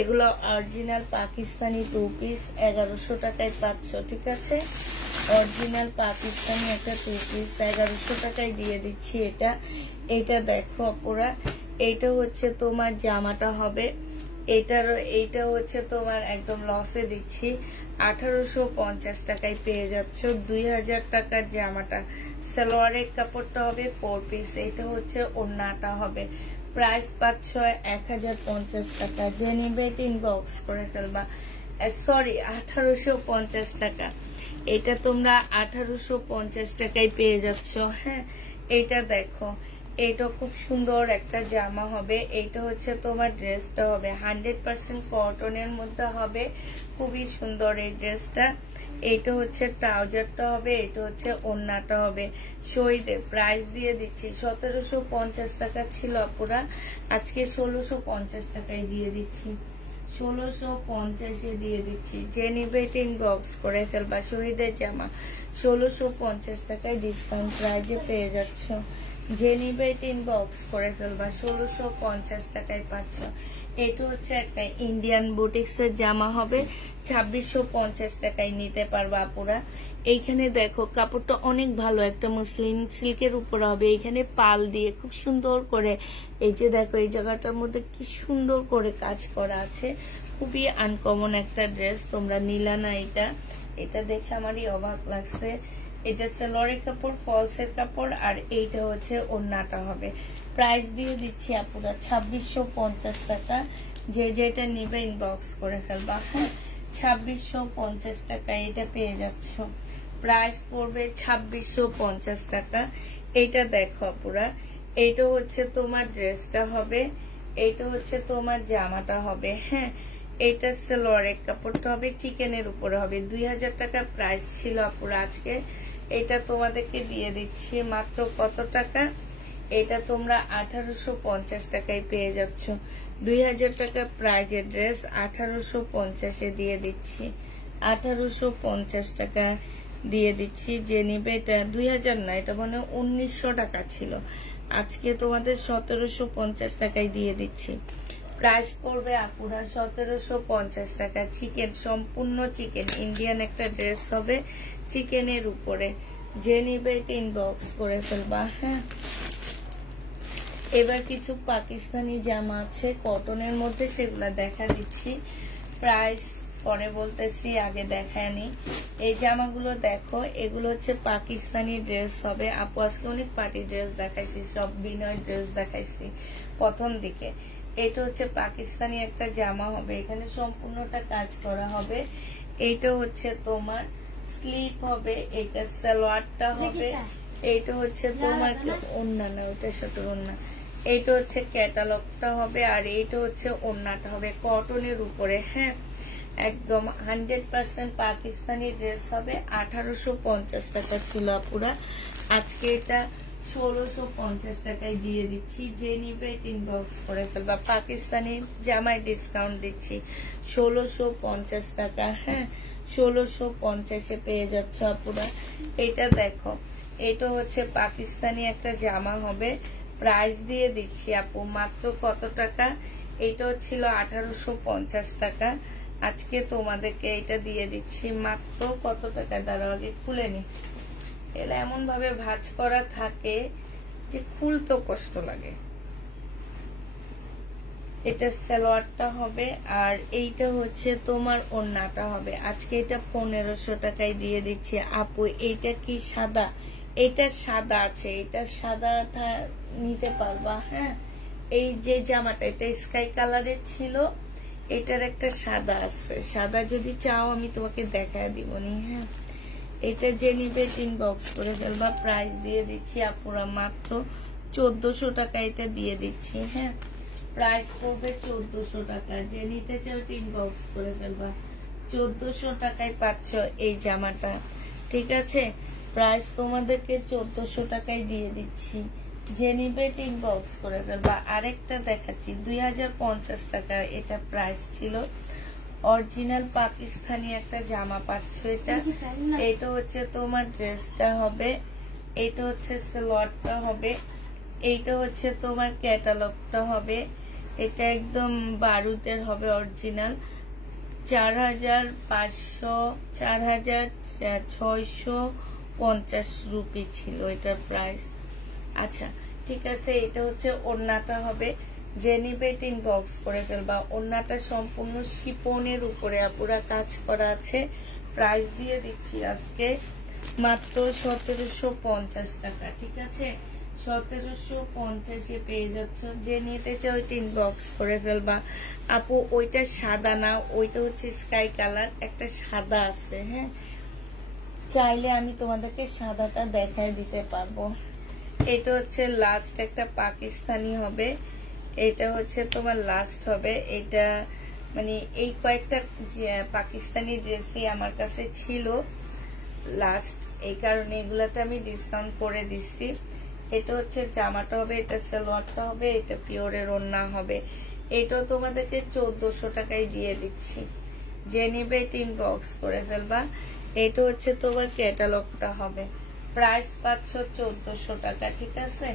এগুলো অরিজিনাল পাকিস্তানি 2 পিস 1100 টাকায় পাচ্ছ, ঠিক আছে? অরিজিনাল পাকিস্তানি একটা 2 পিস 1100 টাকায় দিয়ে দিচ্ছি। এটা দেখো আপুরা, এইটা হচ্ছে তোমার জামাটা হবে। এইটা হচ্ছে তোমার একদম লসে দিচ্ছি, 1850 টাকায় পেয়ে যাচ্ছ। 2000 টাকার জামাটা। সালোয়ারের কাপড়টা হবে 4 পিস, এটা হচ্ছে ওড়নাটা হবে। প্রাইস পাচ্ছ 1050 টাকা। যে নিবে ইনবক্স করে ফেলবা। সরি, 1850 টাকা। এটা তোমরা 1850 টাকায় পেয়ে যাচ্ছ। হ্যাঁ, এটা দেখো, এটা খুব সুন্দর একটা জামা হবে। এইটা হচ্ছে তোমার ড্রেসটা হবে 100% কটনের মধ্যে হবে, খুবই সুন্দর এই ড্রেসটা। এইটা হচ্ছে ট্রাউজারটা হবে, এটা হচ্ছে ওড়নাটা হবে। শহীদের প্রাইস দিয়ে দিচ্ছি 1750 টাকা ছিল আপুরা, আজকে 1650 টাকায় দিয়ে দিচ্ছি। 1650 দিয়ে দিচ্ছি। যে নিবে ইনবক্স করে ফেলবা। শহীদের জামা 1650 টাকায় ডিসকাউন্ট প্রাইজে পেয়ে যাচ্ছ। যে নিবে ইনবক্স করে ফেলবা। 1650 টাকায় পাচ্ছ। এটা হচ্ছে একটা ইন্ডিয়ান বুটিক্স এর জামা হবে, 2650 টাকায় নিতে পারবা আপুরা। এইখানে দেখো কাপড়টা অনেক ভালো, একটা মুসলিম সিল্কের উপর হবে। এখানে পাল দিয়ে খুব সুন্দর করে, এই যে দেখো এই জায়গাটার মধ্যে কি সুন্দর করে কাজ করা আছে। খুবই আনকমন একটা ড্রেস, তোমরা নিলা না এটা দেখে আমারই অবাক লাগছে। এটা সালোয়ারের কাপড়, ফলসের কাপড়, আর এইটা হচ্ছে ওড়নাটা হবে। প্রাইস দিয়ে দিচ্ছি আপুরা 2650 টাকা। যে যেটা নিবে ইনবক্স করে ফেলবা। হ্যাঁ, 2650 টাকা এটা পেয়ে যাচ্ছ। প্রাইস পড়বে 2650 টাকা। এইটা দেখো আপুরা, এইটা হচ্ছে তোমার ড্রেসটা হবে, এইটা হচ্ছে তোমার জামাটা হবে। হ্যাঁ, এটা সালোয়ারের কাপড়টা হবে, চিকেনের উপরে হবে। 2000 টাকা প্রাইস ছিল আপুরা, আজকে এটা তোমাদেরকে দিয়ে দিচ্ছি মাত্র কত টাকা? এটা তোমরা 1850 টাকায় পেয়ে যাচ্ছ। 2000 টাকা প্রাইজের ড্রেস 1850 দিয়ে দিচ্ছি। 1850 টাকা দিয়ে দিচ্ছি। যে নিবে এটা 2000 না, এটা মানে 1900 টাকা ছিল, আজকে তোমাদের 1750 টাকায় দিয়ে দিচ্ছি। প্রাইস পড়বে আপুরা 1750 টাকা। চিকেন, সম্পূর্ণ চিকেন, ইন্ডিয়ান একটা ড্রেস হবে চিকেনের উপরে। যে নিবে ইনবক্স করে ফেলবা। হ্যাঁ, এবার কিছু পাকিস্তানি জামা আছে কটনের মধ্যে, সেগুলা দেখা দিচ্ছি। প্রাইস পরে বলতেছি, আগে দেখায়নি। এই জামাগুলো দেখো, এগুলো হচ্ছে পাকিস্তানি ড্রেস হবে। আপু আজকে অনেক পার্টি ড্রেস দেখাইছি, সব বিনয় ড্রেস দেখাইছি প্রথম দিকে। এটা হচ্ছে পাকিস্তানি একটা জামা হবে, এখানে সম্পূর্ণটা কাজ করা হবে। এইটা হচ্ছে তোমার স্লিপ হবে, এটা সালোয়ারটা হবে। এইটা হচ্ছে তোমার ওড়না, না ওটার সাথে ওড়না। এইটা হচ্ছে ক্যাটালগটা হবে, আর এইটা হচ্ছে ওড়নাটা হবে কটনের উপরে। হ্যাঁ, একদম 100% পাকিস্তানি ড্রেস হবে। 1850 টাকা ছিল পুরা, আজকে এটা 1650 টাকায় দিয়ে দিচ্ছি। যে নিবে ইনবক্স করে ফেলবা। পাকিস্তানি জামায় ডিসকাউন্ট দিচ্ছি 1650 টাকা। হ্যাঁ, 1650-এ পেয়ে যাচ্ছ আপুরা। এটা দেখো, এটা হচ্ছে পাকিস্তানি একটা জামা হবে। প্রাইস দিয়ে দিচ্ছি আপু মাত্র কত টাকা? এটা ছিল 1850 টাকা, আজকে তোমাদেরকে এটা দিয়ে দিচ্ছি মাত্র কত টাকা? দাঁড়াও আগে খুলে নি। এরা এমন ভাবে ভাঁজ করা থাকে যে খুলতে কষ্ট লাগে। এটা সালোয়ারটা হবে, আর এইটা হচ্ছে তোমার ওড়নাটা হবে। আজকে এটা 1500 টাকায় দিয়ে দিচ্ছি আপু। এইটা কি সাদা? এটা সাদা আছে, এটা সাদা নিতে পারবা। হ্যাঁ, এই যে জামাটা এটা স্কাই কালারের ছিল, এটার একটা সাদা আছে। সাদা যদি চাও আমি তোমাকে দেখায় দিবনি। হ্যাঁ, এটা যে নিবে ইনবক্স করে ফেলবা। প্রাইস দিয়ে দিচ্ছি আপুরা মাত্র 1400 টাকা, এটা দিয়ে দিচ্ছি। হ্যাঁ, প্রাইস পড়বে 1400 টাকা। যে নিতে চাও ইনবক্স করে ফেলবা। 1400 টাকায় পাচ্ছ এই জামাটা, ঠিক আছে? প্রাইস তোমাদেরকে 1400 টাকায় দিয়ে দিচ্ছি। যে নিবে ইনবক্স করে ফেলবা। আরেকটা দেখাচ্ছি 2050 টাকা, এটা প্রাইস ছিল। অরিজিনাল পাকিস্তানি একটা জামা পাচ্ছ এটা। এটা হচ্ছে তোমার ড্রেসটা হবে, এটা হচ্ছে সালোয়ারটা হবে, এইটা হচ্ছে তোমার ক্যাটালগটা হবে। এটা একদম বারুদের হবে অরিজিনাল। 4500 4650 রুপি ছিল এটার প্রাইস। আচ্ছা ঠিক আছে, এটা হচ্ছে ওড়নাটা হবে। যে নিবে ইনবক্স করে ফেলবা। ওড়নাটা সম্পূর্ণ শিপনের উপরে পুরা কাজ করা আছে। প্রাইস দিয়ে দিচ্ছি আজকে মাত্র 1750 টাকা, ঠিক আছে? 1750-এ পেয়ে যাচ্ছ। যে নিতে চাও ওইটা ইনবক্স করে ফেলবা। আপু ওইটা সাদা না, ওইটা হচ্ছে স্কাই কালার, একটা সাদা আছে। হ্যাঁ, চাইলে আমি তোমাদেরকে সাদাটা দেখায় দিতে পারবো। এটা হচ্ছে লাস্ট একটা পাকিস্তানি হবে, এটা হচ্ছে তোমার লাস্ট হবে। এটা মানে এই কয়েকটা পাকিস্তানি ড্রেসই আমার কাছে ছিল লাস্ট, এই কারণে এগুলাতে আমি ডিসকাউন্ট করে দিচ্ছি। এটা হচ্ছে জামাটা হবে, এটা সালোয়ারটা হবে, এটা পিওরের ওড়না হবে। এটাও তোমাদেরকে 1400 টাকায় দিয়ে দিচ্ছি। যে নিবে ইনবক্স করে ফেলবা। এটা হচ্ছে তোমার ক্যাটালগটা হবে। প্রাইস পাচ্ছ 1400 টাকা, ঠিক আছে?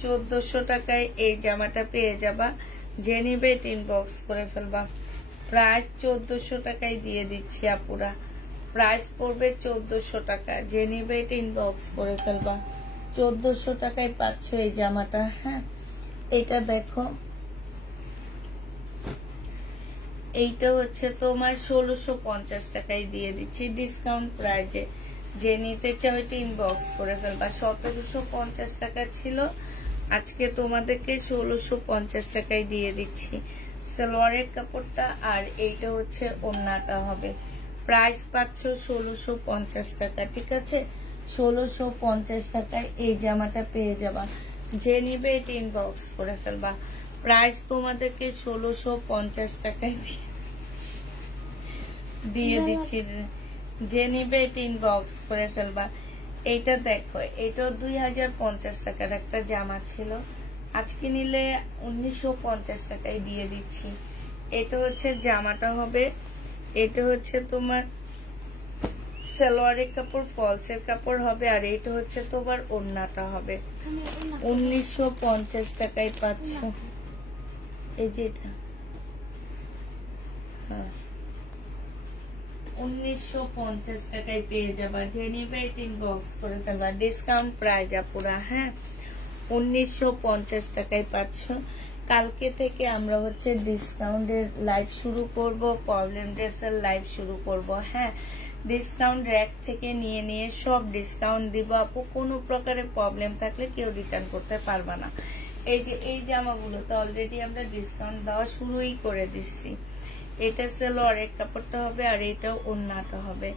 1400 টাকায় এই জামাটা পেয়ে যাবা। যে নিবে ইনবক্স করে ফেলবা। প্রাইস 1400 টাকায় দিয়ে দিচ্ছি আপুরা। প্রাইস পড়বে 1400 টাকা। যে নিবে ইনবক্স করে ফেলবা। 1400 টাকায় পাচ্ছ এই জামাটা। হ্যাঁ, এটা দেখো, এইটা হচ্ছে তোমার 1650 টাকায় দিয়ে দিচ্ছি ডিসকাউন্ট প্রাইজে। যে নিতে চাও এটা ইনবক্স করে ফেলবা। 1750 টাকা ছিল, আজকে তোমাদেরকে 1650 টাকায় দিয়ে দিচ্ছি। সালোয়ারের কাপড়টা আর এইটা হচ্ছে ওড়নাটা হবে। প্রাইস পাচ্ছ 1650 টাকা, ঠিক আছে? 1650 টাকায় এই জামাটা পেয়ে যাবা। যে নিবে এটা ইনবক্স করে ফেলবা। প্রাইস তোমাদেরকে 1650 টাকায় দিয়ে দিচ্ছি। যে নিবে এটা ইনবক্স করে ফেলবা। এইটা দেখো, এটাও 2050 টাকার একটা জামা ছিল, আজকে নিলে 1950 টাকায় দিয়ে দিচ্ছি। এটা হচ্ছে জামাটা হবে, এটা হচ্ছে তোমার সালোয়ারের কাপড়, ফলসের কাপড় হবে, আর এটা হচ্ছে তোমার ওড়নাটা হবে। 1950 টাকায় পাচ্ছ। এই যে এটা হ্যাঁ 1950 টাকায় পেয়ে যাবা, যে নিবে ইনবক্স করে ফেলবা। ডিসকাউন্ট প্রাইস আপুরা, হ্যাঁ 1950 টাকায় পাচ্ছ। কালকে থেকে আমরা হচ্ছে ডিসকাউন্টের লাইভ শুরু করব, প্রবলেম ড্রেসের লাইভ শুরু করব। হ্যাঁ ডিসকাউন্ট র্যাক থেকে নিয়ে নিয়ে সব ডিসকাউন্ট দিব আপু। কোনো প্রকারের প্রবলেম থাকলে কেউ রিটার্ন করতে পারবা না। এই যে এই জামাগুলো তো অলরেডি আমরা ডিসকাউন্ট দেওয়া শুরুই করে দিচ্ছি। এটা সালোয়ারের কাপড়টা হবে আর এটা ওড়নাটা হবে।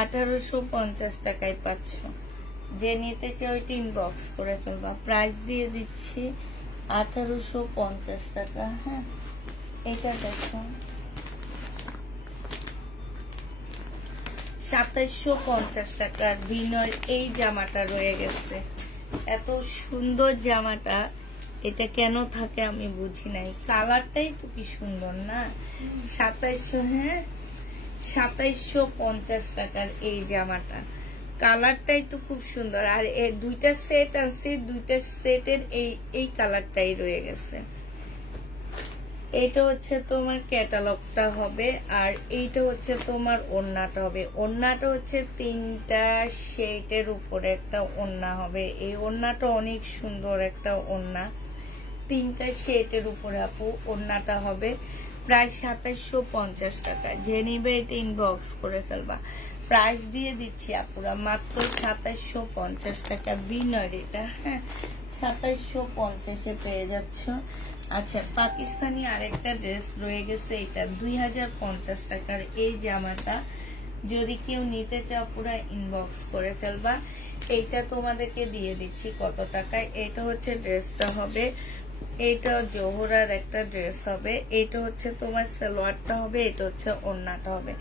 1850 টাকায় পাচ্ছ। যে নিতে চাও ওইটা ইনবক্স করে ফেলবা। প্রাইস দিয়ে দিচ্ছি 1850 টাকা। হ্যাঁ এটা দেখো 2750 টাকার বিনয় এই জামাটা রয়ে গেছে। এত সুন্দর জামাটা, এটা কেন থাকে আমি বুঝি নাই। কালারটাই তো কি সুন্দর না। 2700, হ্যাঁ 2750 টাকার এই জামাটা, কালারটাই তো খুব সুন্দর। আর এই দুইটা সেট আছে, দুইটা সেটের এই কালারটাই রয়ে গেছে। এইটা হচ্ছে তোমার ক্যাটালগটা হবে আর এইটা হচ্ছে তোমার ওড়নাটা হবে। ওড়নাটা হচ্ছে 3টা শেডের উপরে একটা ওড়না হবে। এই ওড়নাটা অনেক সুন্দর একটা ওড়না, 3টা শেডের উপরে আপু ওড়নাটা হবে। প্রায় 2750 টাকা। যে নিবে এটা ইনবক্স করে ফেলবা। প্রাইস দিয়ে দিচ্ছি আপুরা মাত্র 2750 টাকা বিনয় এটা। হ্যাঁ 2750-এ পেয়ে যাচ্ছ। আচ্ছা পাকিস্তানি আরেকটা ড্রেস রয়ে গেছে, এটা 2050 টাকার এই জামাটা। যদি কেউ নিতে চাও পুরা ইনবক্স করে ফেলবা। এইটা তোমাদেরকে দিয়ে দিচ্ছি কত টাকায়। এটা হচ্ছে ড্রেসটা হবে, এইটা জোহরার একটা ড্রেস হবে, এইটা হচ্ছে তোমার সালোয়ারটা হবে, এটা হচ্ছে ওড়নাটা হবে।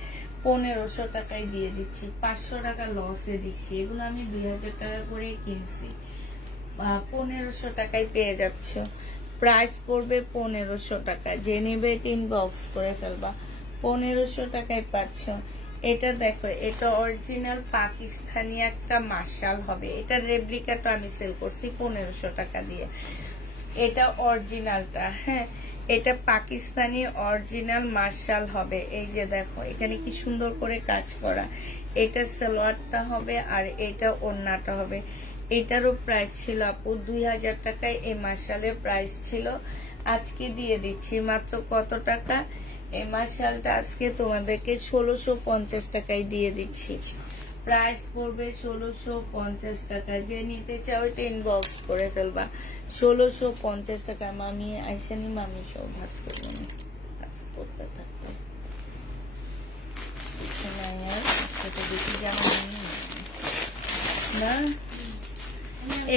1500 টাকায় দিয়ে দিচ্ছি। 500 টাকা লসে দিচ্ছি। এগুলো আমি 2000 টাকা করে কিনছি। 1500 টাকায় পেয়ে যাচ্ছ। প্রাইস পড়বে 1500 টাকা। যে নিবে ইনবক্স করে ফেলবা। 1500 টাকায় পাচ্ছ। এটা দেখো, এটা অরিজিনাল পাকিস্তানি একটা মার্শাল হবে। এটা রেপ্লিকাটা আমি সেল করছি 1500 টাকা দিয়ে। এটা অরিজিনালটা, হ্যাঁ এটা পাকিস্তানি অরিজিনাল মার্শাল হবে। এই যে দেখো এখানে কি সুন্দর করে কাজ করা। এটা সালোয়ারটা হবে আর এটা ওড়নাটা হবে। এটারও প্রাইস ছিল আপু 2000 টাকায়। এই মার্শালের প্রাইস ছিল। আজকে দিয়ে দিচ্ছি মাত্র কত টাকা। এই মার্শালটা আজকে তোমাদেরকে 1650 টাকায় দিয়ে দিচ্ছি। প্রাইস পড়বে 1650 টাকা। যে নিতে চাও এটা ইনবক্স করে ফেলবা। 1650 টাকা। মামি আইসানি, মামি সব ভাজ করবো না, কাজ করতে থাকবে বেশি জানা না।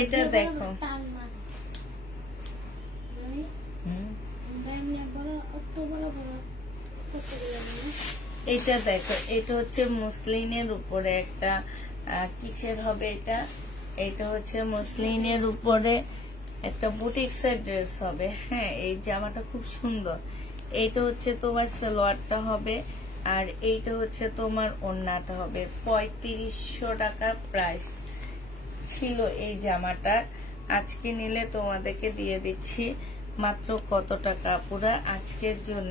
এটা দেখো এটা দেখো, এটা হচ্ছে মুসলিনের উপরে একটা কিসের হবে এটা। এটা হচ্ছে মুসলিনের উপরে একটা বুটিক্সের ড্রেস হবে। হ্যাঁ এই জামাটা খুব সুন্দর। এইটা হচ্ছে তোমার সালোয়ারটা হবে আর এইটা হচ্ছে তোমার ওড়নাটা হবে। 3500 টাকা প্রাইস ছিল এই জামাটার। আজকে নিলে তোমাদেরকে দিয়ে দিচ্ছি মাত্র কত টাকা পুরা আজকের জন্য।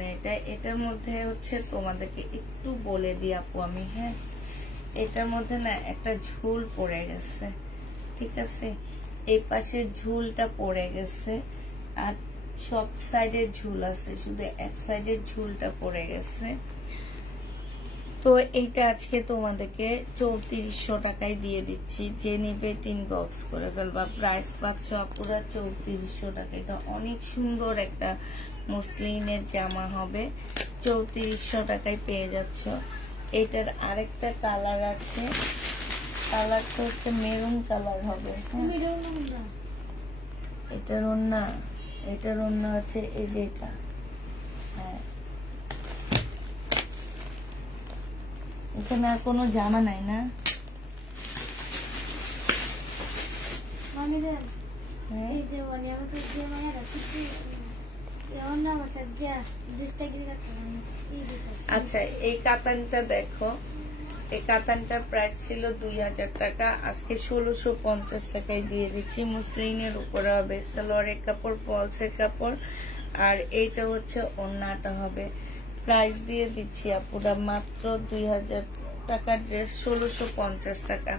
এটার মধ্যে হচ্ছে তোমাদেরকে একটু বলে দিই আপু আমি। হ্যাঁ এটার মধ্যে না একটা ঝুল পড়ে গেছে, ঠিক আছে। এই পাশে ঝুলটা পড়ে গেছে আর সব সাইডের ঝুল আছে, শুধু এক সাইডের ঝুলটা পড়ে গেছে। তো এইটা আজকে তোমাদেরকে 3400 টাকায় দিয়ে দিচ্ছি। যে নিবে ইনবক্স করে ফেলবা। প্রাইস পাচ্ছ পুরা 3400 টাকা। এটা অনেক সুন্দর একটা মুসলিনের জামা হবে। 3400 টাকায় পেয়ে যাচ্ছ। এটার আরেকটা কালার আছে, কালারটা হচ্ছে মেরুন কালার হবে। এটার ওড়না আছে এই যে এটা। হ্যাঁ এখানে আর কোনো জামা নাই না। আচ্ছা এই কাতানটা দেখো, এই কাতানটার প্রাইস ছিল 2000 টাকা। আজকে 1650 টাকায় দিয়ে দিচ্ছি। মুসলিনের উপরে হবে, সালোয়ারের কাপড়, পলসের কাপড় আর এইটা হচ্ছে ওড়নাটা হবে। প্রাইস দিয়ে দিচ্ছি আপুরা মাত্র 2000 টাকার ড্রেস 1650 টাকা।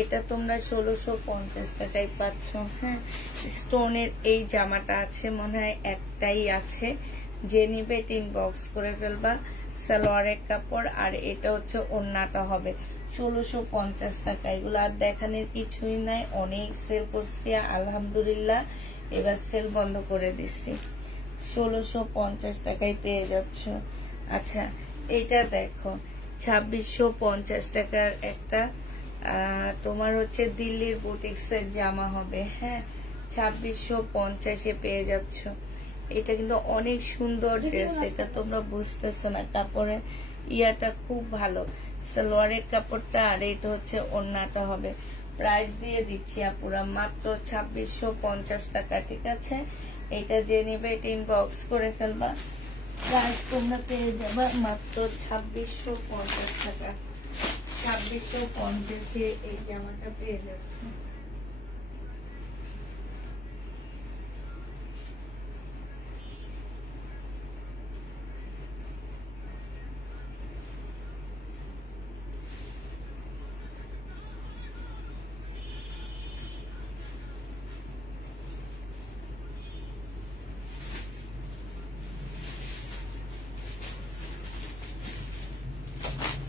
এটা তোমরা 1650 টাকায় পাচ্ছ। হ্যাঁ, স্টোনের এই জামাটা আছে, মনে হয় একটাই আছে, যে নিবে ইনবক্স করে ফেলবা। সালোয়ারের কাপড়, আর এটা হচ্ছে ওড়নাটা হবে 1650 টাকা। এগুলো আর দেখানোর কিছুই নাই, অনেক সেল করছি আলহামদুলিল্লাহ, এবার সেল বন্ধ করে দিচ্ছি। 1650 টাকায় পেয়ে যাচ্ছ। আচ্ছা, এটা দেখো 2650 টাকার একটা তোমার হচ্ছে দিল্লির বুটিক্সের জামা হবে। হ্যাঁ, 2650-এ পেয়ে যাচ্ছ। এটা কিন্তু অনেক সুন্দর ড্রেস, এটা তোমরা বুঝতেছো না, কাপড়ের ইয়াটা খুব ভালো, সালোয়ারের কাপড়টা, আর এটা হচ্ছে ওড়নাটা হবে। প্রাইস দিয়ে দিচ্ছি আপুরা মাত্র 2650 টাকা। ঠিক আছে, এটা যে নিবে এটা ইনবক্স করে ফেলবা। প্রাইস তোমরা পেয়ে যাবে মাত্র 2650 টাকা। 2650-এ এই জামাটা পেয়ে যাচ্ছে।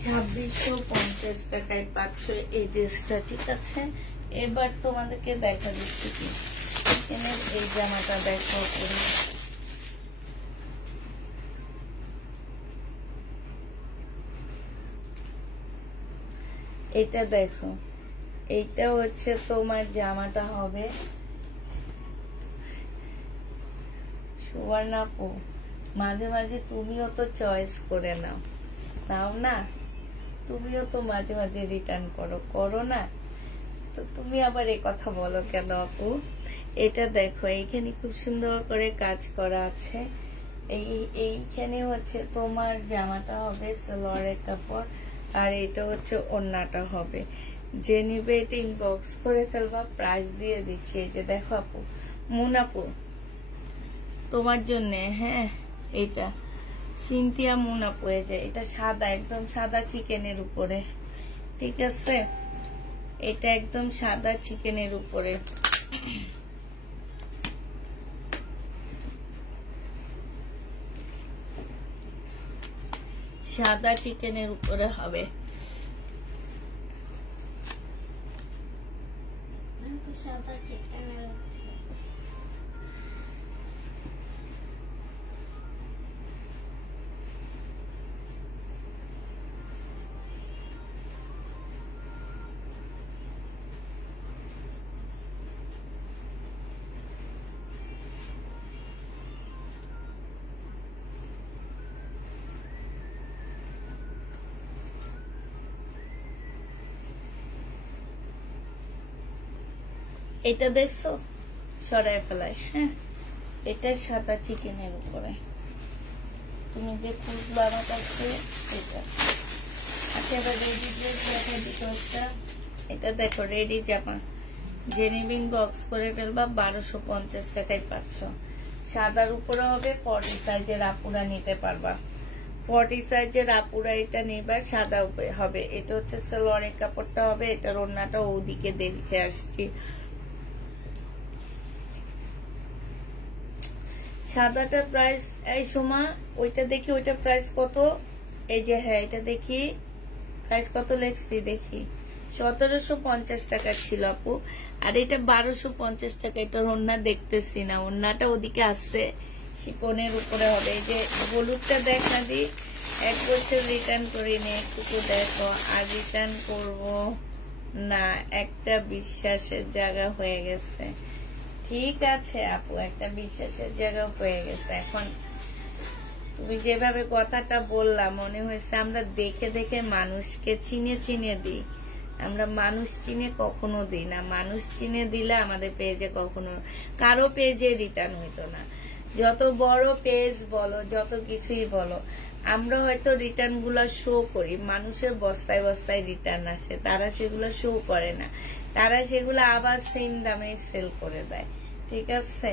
$2650 টাকায় পাচ্ছ এই ড্রেসটা। ঠিক আছে, এবার তোমাদেরকে দেখা দিচ্ছি কি এই জামাটা দেখো। এটা দেখো, এইটা হচ্ছে তোমার জামাটা হবে। সুবর্ণা আপু, মাঝে মাঝে তুমিও তো চয়েস করে নাও, নাও না? তুমিও তো মাঝে মাঝে রিটার্ন করো না? তো তুমি আবার এই কথা বলো কেন আপু? এটা দেখো, এইখানে খুব সুন্দর করে কাজ করা আছে। এইখানে হচ্ছে তোমার জামাটা হবে সালোয়ারের কাপড়, আর এটা হচ্ছে ওড়নাটা হবে। যে নিবে এটা ইনবক্স করে ফেলবা। প্রাইস দিয়ে দিচ্ছি, এই যে দেখো আপু, মুনাপু তোমার জন্য। হ্যাঁ, এটা সিনথিয়া মুনা পয়ে যায়, এটা সাদা, একদম সাদা চিকেনের উপরে। ঠিক আছে, এটা একদম সাদা চিকেনের উপরে। সাদা চিকেনের উপরে হবে। সাদা চিকেনের এটা দেখছো, সরাই ফেলাই। হ্যাঁ, এটা সাদা চিকেনের উপরে। তুমি যে খুঁজলো আমার কাছে এটা। আচ্ছা, এবার রেডি ড্রেস দেখা দিতে। এটা দেখো, রেডি জামা, জেনিবিং বক্স করে ফেলবা। 1250 টাকায় পাচ্ছ। সাদার উপরে হবে, 40 সাইজের আপুরা নিতে পারবা। 40 সাইজের আপুরা এটা নিবা, সাদা হবে। এটা হচ্ছে সালোয়ারের কাপড়টা হবে, এটার ওড়নাটা ওদিকে দেখে আসছি। সাদাটার প্রাইস এই সময়, ওইটা দেখি ওইটা প্রাইস কত। এই যে হ্যাঁ, এটা দেখি প্রাইস কত লেখছি, দেখি 1750 টাকা ছিল আপু, আর এটা 1250 টাকা। এটার ওড়না দেখতেছি না, ওড়নাটা ওদিকে আসছে, শিপনের উপরে হবে। এই যে হলুদটা দেখা দি, 1 বছর রিটার্ন করিনি, একটু দেখো। আর রিটার্ন করব না, একটা বিশ্বাসের জায়গা হয়ে গেছে। ঠিক আছে আপু, একটা বিশ্বাসের জায়গা হয়ে গেছে। এখন তুমি যেভাবে কথাটা বললা, মনে হয়েছে আমরা দেখে দেখে মানুষকে চিনে দিই। আমরা মানুষ চিনে কখনো দিই না। মানুষ চিনে দিলে আমাদের পেজে কখনো কারো পেজে রিটার্ন হইতো না। যত বড় পেজ বলো, যত কিছুই বলো, আমরা হয়তো রিটার্ন গুলা শো করি, মানুষের বস্তায় বস্তায় রিটার্ন আসে, তারা সেগুলো শো করে না, তারা সেগুলো আবার সেম দামে সেল করে দেয়। ঠিক আছে,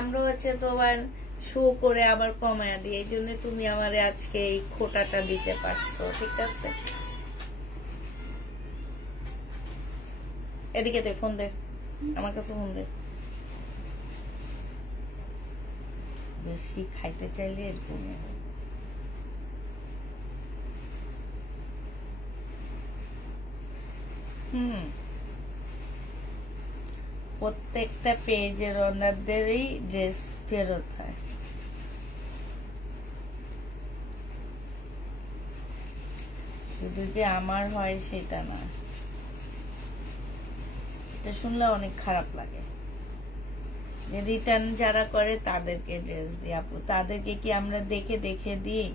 আমরা হচ্ছে তোমার শো করে আবার কমায়া দিই, এই জন্য তুমি আমারে আজকে এই খোটাটা দিতে পারছো। ঠিক আছে, এদিকে দে, ফোন দে, আমার কাছে ফোন দে। বেশি খাইতে চাইলে এরকম প্রত্যেকটা পেজের ওনারদেরই ড্রেস ফেরত হয়। শুধু যে আমার হয় সেটা না, এটা শুনলে অনেক খারাপ লাগে। রিটার্ন যারা করে তাদেরকে ড্রেস দিই আপু, তাদেরকে কি আমরা দেখে দেখে দিই?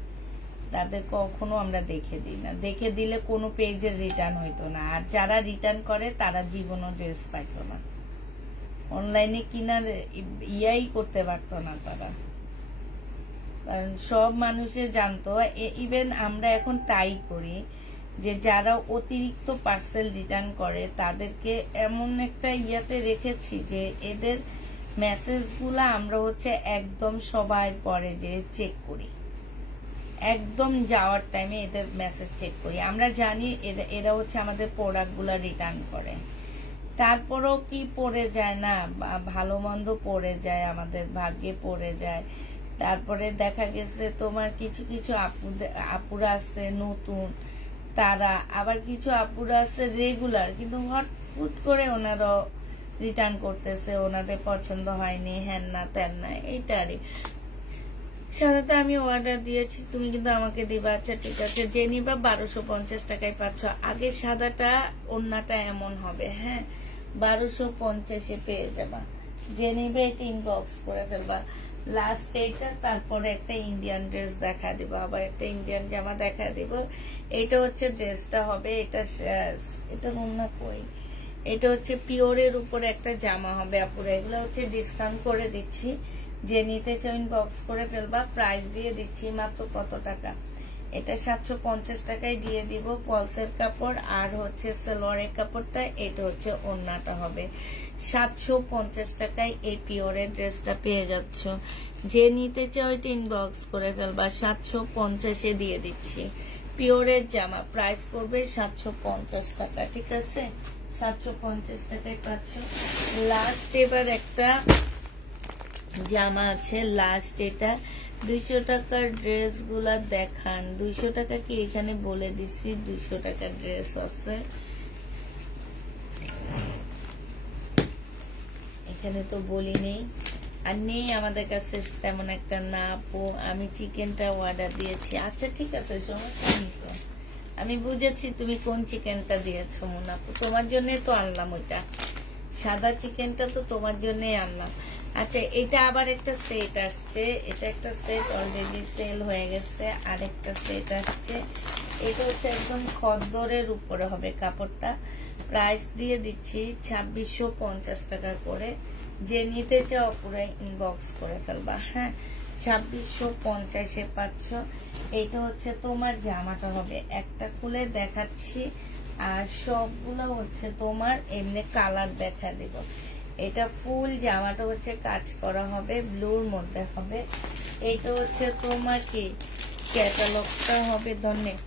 তাদের কখনো আমরা দেখে দিই না, দেখে দিলে কোনো পেজের রিটার্ন হইতো না। আর যারা রিটার্ন করে তারা জীবনও ড্রেস পাইতো না, অনলাইনে কিনার ইয়াই করতে পারতো না তারা, কারণ সব মানুষে জানতো। ইভেন আমরা এখন তাই করি যে যারা অতিরিক্ত পার্সেল রিটার্ন করে তাদেরকে এমন একটা ইয়াতে রেখেছি যে এদের মেসেজগুলো আমরা হচ্ছে একদম সবাই পরে যে চেক করি, একদম যাওয়ার টাইমে এদের মেসেজ চেক করি। আমরা জানি এরা হচ্ছে আমাদের প্রোডাক্টগুলো রিটার্ন করে, তারপরেও কি পড়ে যায় না, ভালো মন্দ পড়ে যায়, আমাদের ভাগ্যে পড়ে যায়। তারপরে দেখা গেছে তোমার কিছু কিছু আপুরা আছে নতুন, তারা আবার কিছু আপুরা আছে রেগুলার, কিন্তু হট করে ওনারা রিটার্ন করতেছে, ওনাদের পছন্দ হয়নি, হ্যান না তেন না, এইটারই। সাদাটা আমি অর্ডার দিয়েছি, তুমি কিন্তু আমাকে দিবা। আচ্ছা ঠিক আছে, যে নিবা 1250 টাকায় পাচ্ছ। আগে সাদাটা ওন্নাটা এমন হবে, হ্যাঁ 1250-এ পেয়ে যাবা। যে নিবে এটা ইনবক্স করে ফেলবা। লাস্ট এইটা, তারপরে একটা ইন্ডিয়ান ড্রেস দেখা দিব, আবার একটা ইন্ডিয়ান জামা দেখা দিব। এটা হচ্ছে ড্রেসটা হবে, এটা ওন্না কই, এটা হচ্ছে পিওরের উপরে একটা জামা হবে আপুরা। এগুলো হচ্ছে ডিসকাউন্ট করে দিচ্ছি, যে নিতে চাও ইনবক্স করে ফেলবা। প্রাইস দিয়ে দিচ্ছি মাত্র কত টাকা, এটা 750 টাকায় দিয়ে দিব। ফলসের কাপড় আর হচ্ছে সালোয়ারের কাপড়টা, এটা হচ্ছে ওড়নাটা হবে। 750 টাকায় এই পিওরের ড্রেসটা পেয়ে যাচ্ছ। যে নিতে চাও এটা ইনবক্স করে ফেলবা, 750-এ দিয়ে দিচ্ছি। পিওরের জামা প্রাইস পড়বে 750 টাকা, ঠিক আছে? 750 টাকায় পাচ্ছ। লাস্ট এবার একটা জামা আছে, লাস্ট এটা 200 টাকার ড্রেস গুলা দেখান। 200 টাকা কি এখানে বলে দিছি, 200 টাকার ড্রেস আছে এখানে, তো বলি নেই আর নেই আমাদের কাছে তেমন একটা না আপু। আমি চিকেনটা অর্ডার দিয়েছি। আচ্ছা ঠিক আছে, সমস্যা নেই তো, আমি বুঝেছি তুমি কোন চিকেনটা দিয়েছো মুনাপু, তোমার জন্য তো আনলাম ওইটা, সাদা চিকেনটা তো তোমার জন্যই আনলাম। আচ্ছা এটা আবার একটা সেট আসছে, এটা একটা সেট অলরেডি সেল হয়ে গেছে, আর একটা সেট আসছে। এটা হচ্ছে একদম খদ্দরের উপরে হবে কাপড়টা। প্রাইস দিয়ে দিচ্ছি 2650 টাকা করে। যে নিতে চাও পুরো ইনবক্স করে ফেলবা, হ্যাঁ 2650-এ পাচ্ছ। এইটা হচ্ছে তোমার জামাটা হবে, একটা খুলে দেখাচ্ছি আর সবগুলো হচ্ছে তোমার এমনি কালার দেখা দিব। এটা ফুল জামাটা হচ্ছে কাজ করা হবে, ব্লুর মধ্যে হবে। এইটা হচ্ছে তোমার কি ক্যাটালগটা হবে, ধন্যবাদ।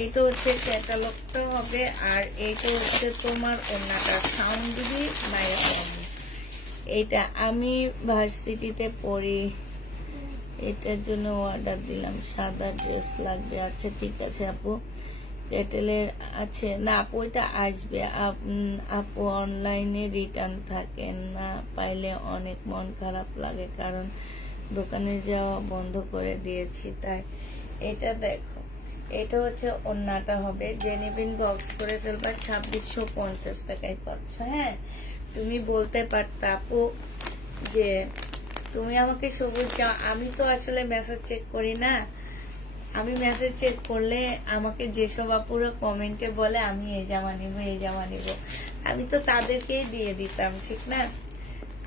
এইটা হচ্ছে ক্যাটালগটা হবে, আর এইটা হচ্ছে তোমার ওড়নাটা। সাউন্ড দিবি মায়ের সাউন্ড। এইটা আমি ভার্সিটিতে পড়ি, এটার জন্য অর্ডার দিলাম, সাদা ড্রেস লাগবে। আচ্ছা ঠিক আছে আপু, এয়ারটেলের আছে না আপু, এটা আসবে আপু। অনলাইনে রিটার্ন থাকে না, পাইলে অনেক মন খারাপ লাগে, কারণ দোকানে যাওয়া বন্ধ করে দিয়েছি তাই। এটা দেখো, এটা হচ্ছে ওড়নাটা হবে। জেনিবিন বক্স করে ফেলবা, 2650 টাকায় পাচ্ছ। হ্যাঁ তুমি বলতে পারতা আপু যে তুমি আমাকে সবুজ চাও, আমি তো আসলে মেসেজ চেক করি না। আমি মেসেজ চেক করলে আমাকে যেসব আপুরা কমেন্টে বলে আমি এই জামা নিবো এই জামা নিবো, আমি তো তাদেরকেই দিয়ে দিতাম, ঠিক না?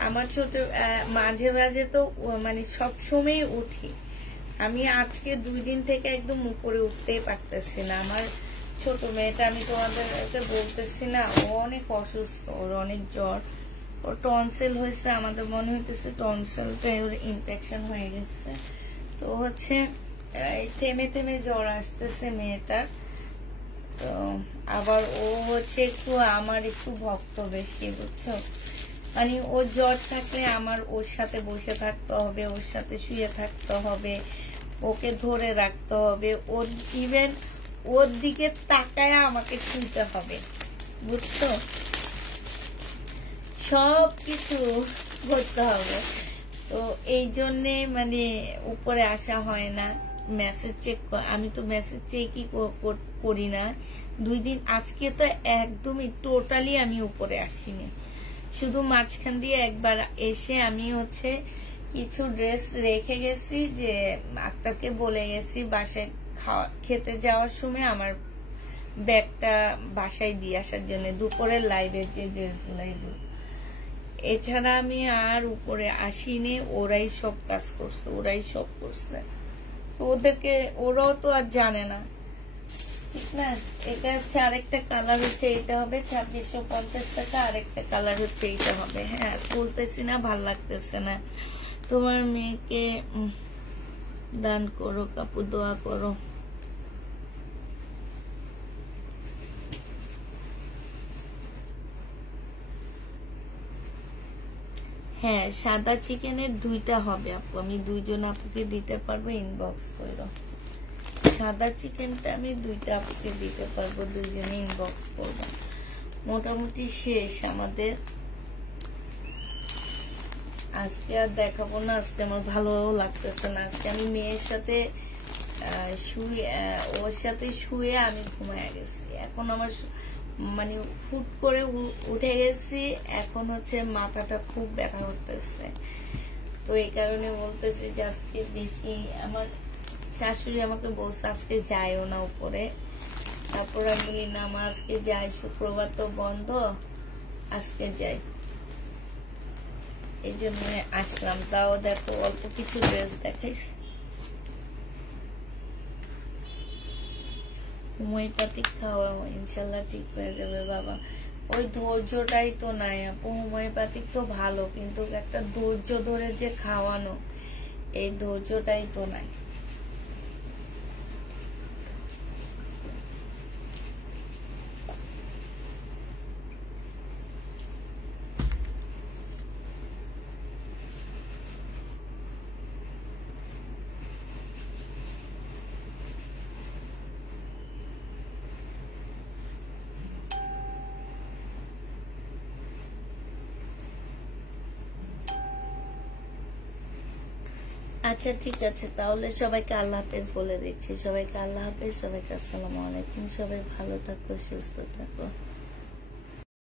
আমার ছোট মাঝে মাঝে তো মানে সবসময় উঠি আমি, আজকে 2 দিন থেকে একদম উপরে উঠতেই পারতেছি না। আমার ছোট মেয়েটা, আমি তোমাদের বলতেছি না, ও অনেক অসুস্থ, ওর অনেক জ্বর। ও ওর টনসিল হয়েছে, আমাদের মনে হইতেছে টনসিলটাই ওর ইনফেকশন হয়ে গেছে। তো হচ্ছে থেমে থেমে জ্বর আসতেছে মেয়েটার। তো আবার ও হচ্ছে একটু আমার একটু ভক্ত বেশি, বুঝছো, মানে ওর জ্বর থাকলে আমার ওর সাথে বসে থাকতে হবে, ওর সাথে শুয়ে থাকতে হবে, ওকে ধরে রাখতে হবে, ওর ইভেন ওর দিকে তাকায় আমাকে ছুঁতে হবে, বুঝছো, সব কিছু করতে হবে। তো এই জন্যে মানে উপরে আসা হয় না, মেসেজ চেক, আমি তো মেসেজ চেকই করি না 2 দিন। আজকে তো একদমই টোটালি আমি উপরে আসিনি, শুধু মাঝখান দিয়ে একবার এসে আমি হচ্ছে কিছু ড্রেস রেখে গেছি, যে আক্তারকে বলে গেছি বাসায় খেতে যাওয়ার সময় আমার ব্যাগটা বাসায় দিয়ে আসার জন্য, দুপুরের লাইভের যে ড্রেসগুলো এগুলো। এছাড়া আমি আর উপরে আসিনি, ওরাই সব কাজ করছে, ওরাই সব করছে। ওদেরকে ওরাও তো আর জানে না, ঠিক না। এটা হচ্ছে আরেকটা কালার হচ্ছে, এটা হবে 2650 টাকা, আরেকটা কালার হচ্ছে এইটা হবে। হ্যাঁ খুলতেছি না, ভাল লাগতেছে না। তোমার মেয়েকে দান করো কাপু, দোয়া করো। হ্যাঁ সাদা চিকেনের 2টা হবে আপু, আমি 2 জন আপুকে দিতে পারবো, ইনবক্স করো। সাদা চিকেনটা আমি 2টা আপুকে দিতে পারবো, 2 জনে ইনবক্স করবো। মোটামুটি শেষ আমাদের, আজকে আর দেখাবো না, আজকে আমার ভালো লাগতেছে না। আজকে আমি মেয়ের সাথে ওর সাথে শুয়ে আমি ঘুমায় গেছি, এখন আমার মানে হুট করে উঠে গেছি, এখন হচ্ছে মাথাটা খুব ব্যথা করতেছে। তো এই কারণে বলতেছি যে আজকে বেশি, আমার শাশুড়ি আমাকে বলছে আজকে যাইও না উপরে, তারপর আমি না আজকে যাই, শুক্রবার তো বন্ধ, আজকে যাই, এই জন্য আসলাম। তাও দেখো অল্প কিছু ড্রেস দেখাইছি, হোমিওপ্যাথিক খাওয়া ইনশাল্লাহ ঠিক হয়ে যাবে বাবা। ওই ধৈর্যটাই তো নাই আপু, হোমিওপ্যাথিক তো ভালো, কিন্তু একটা ধৈর্য ধরে যে খাওয়ানো, এই ধৈর্যটাই তো নাই। আচ্ছা ঠিক আছে, তাহলে সবাইকে আল্লাহ হাফেজ বলে দিচ্ছি, সবাইকে আল্লাহ হাফেজ, সবাইকে আসসালামু আলাইকুম, সবাই ভালো থাকো, সুস্থ থাকো।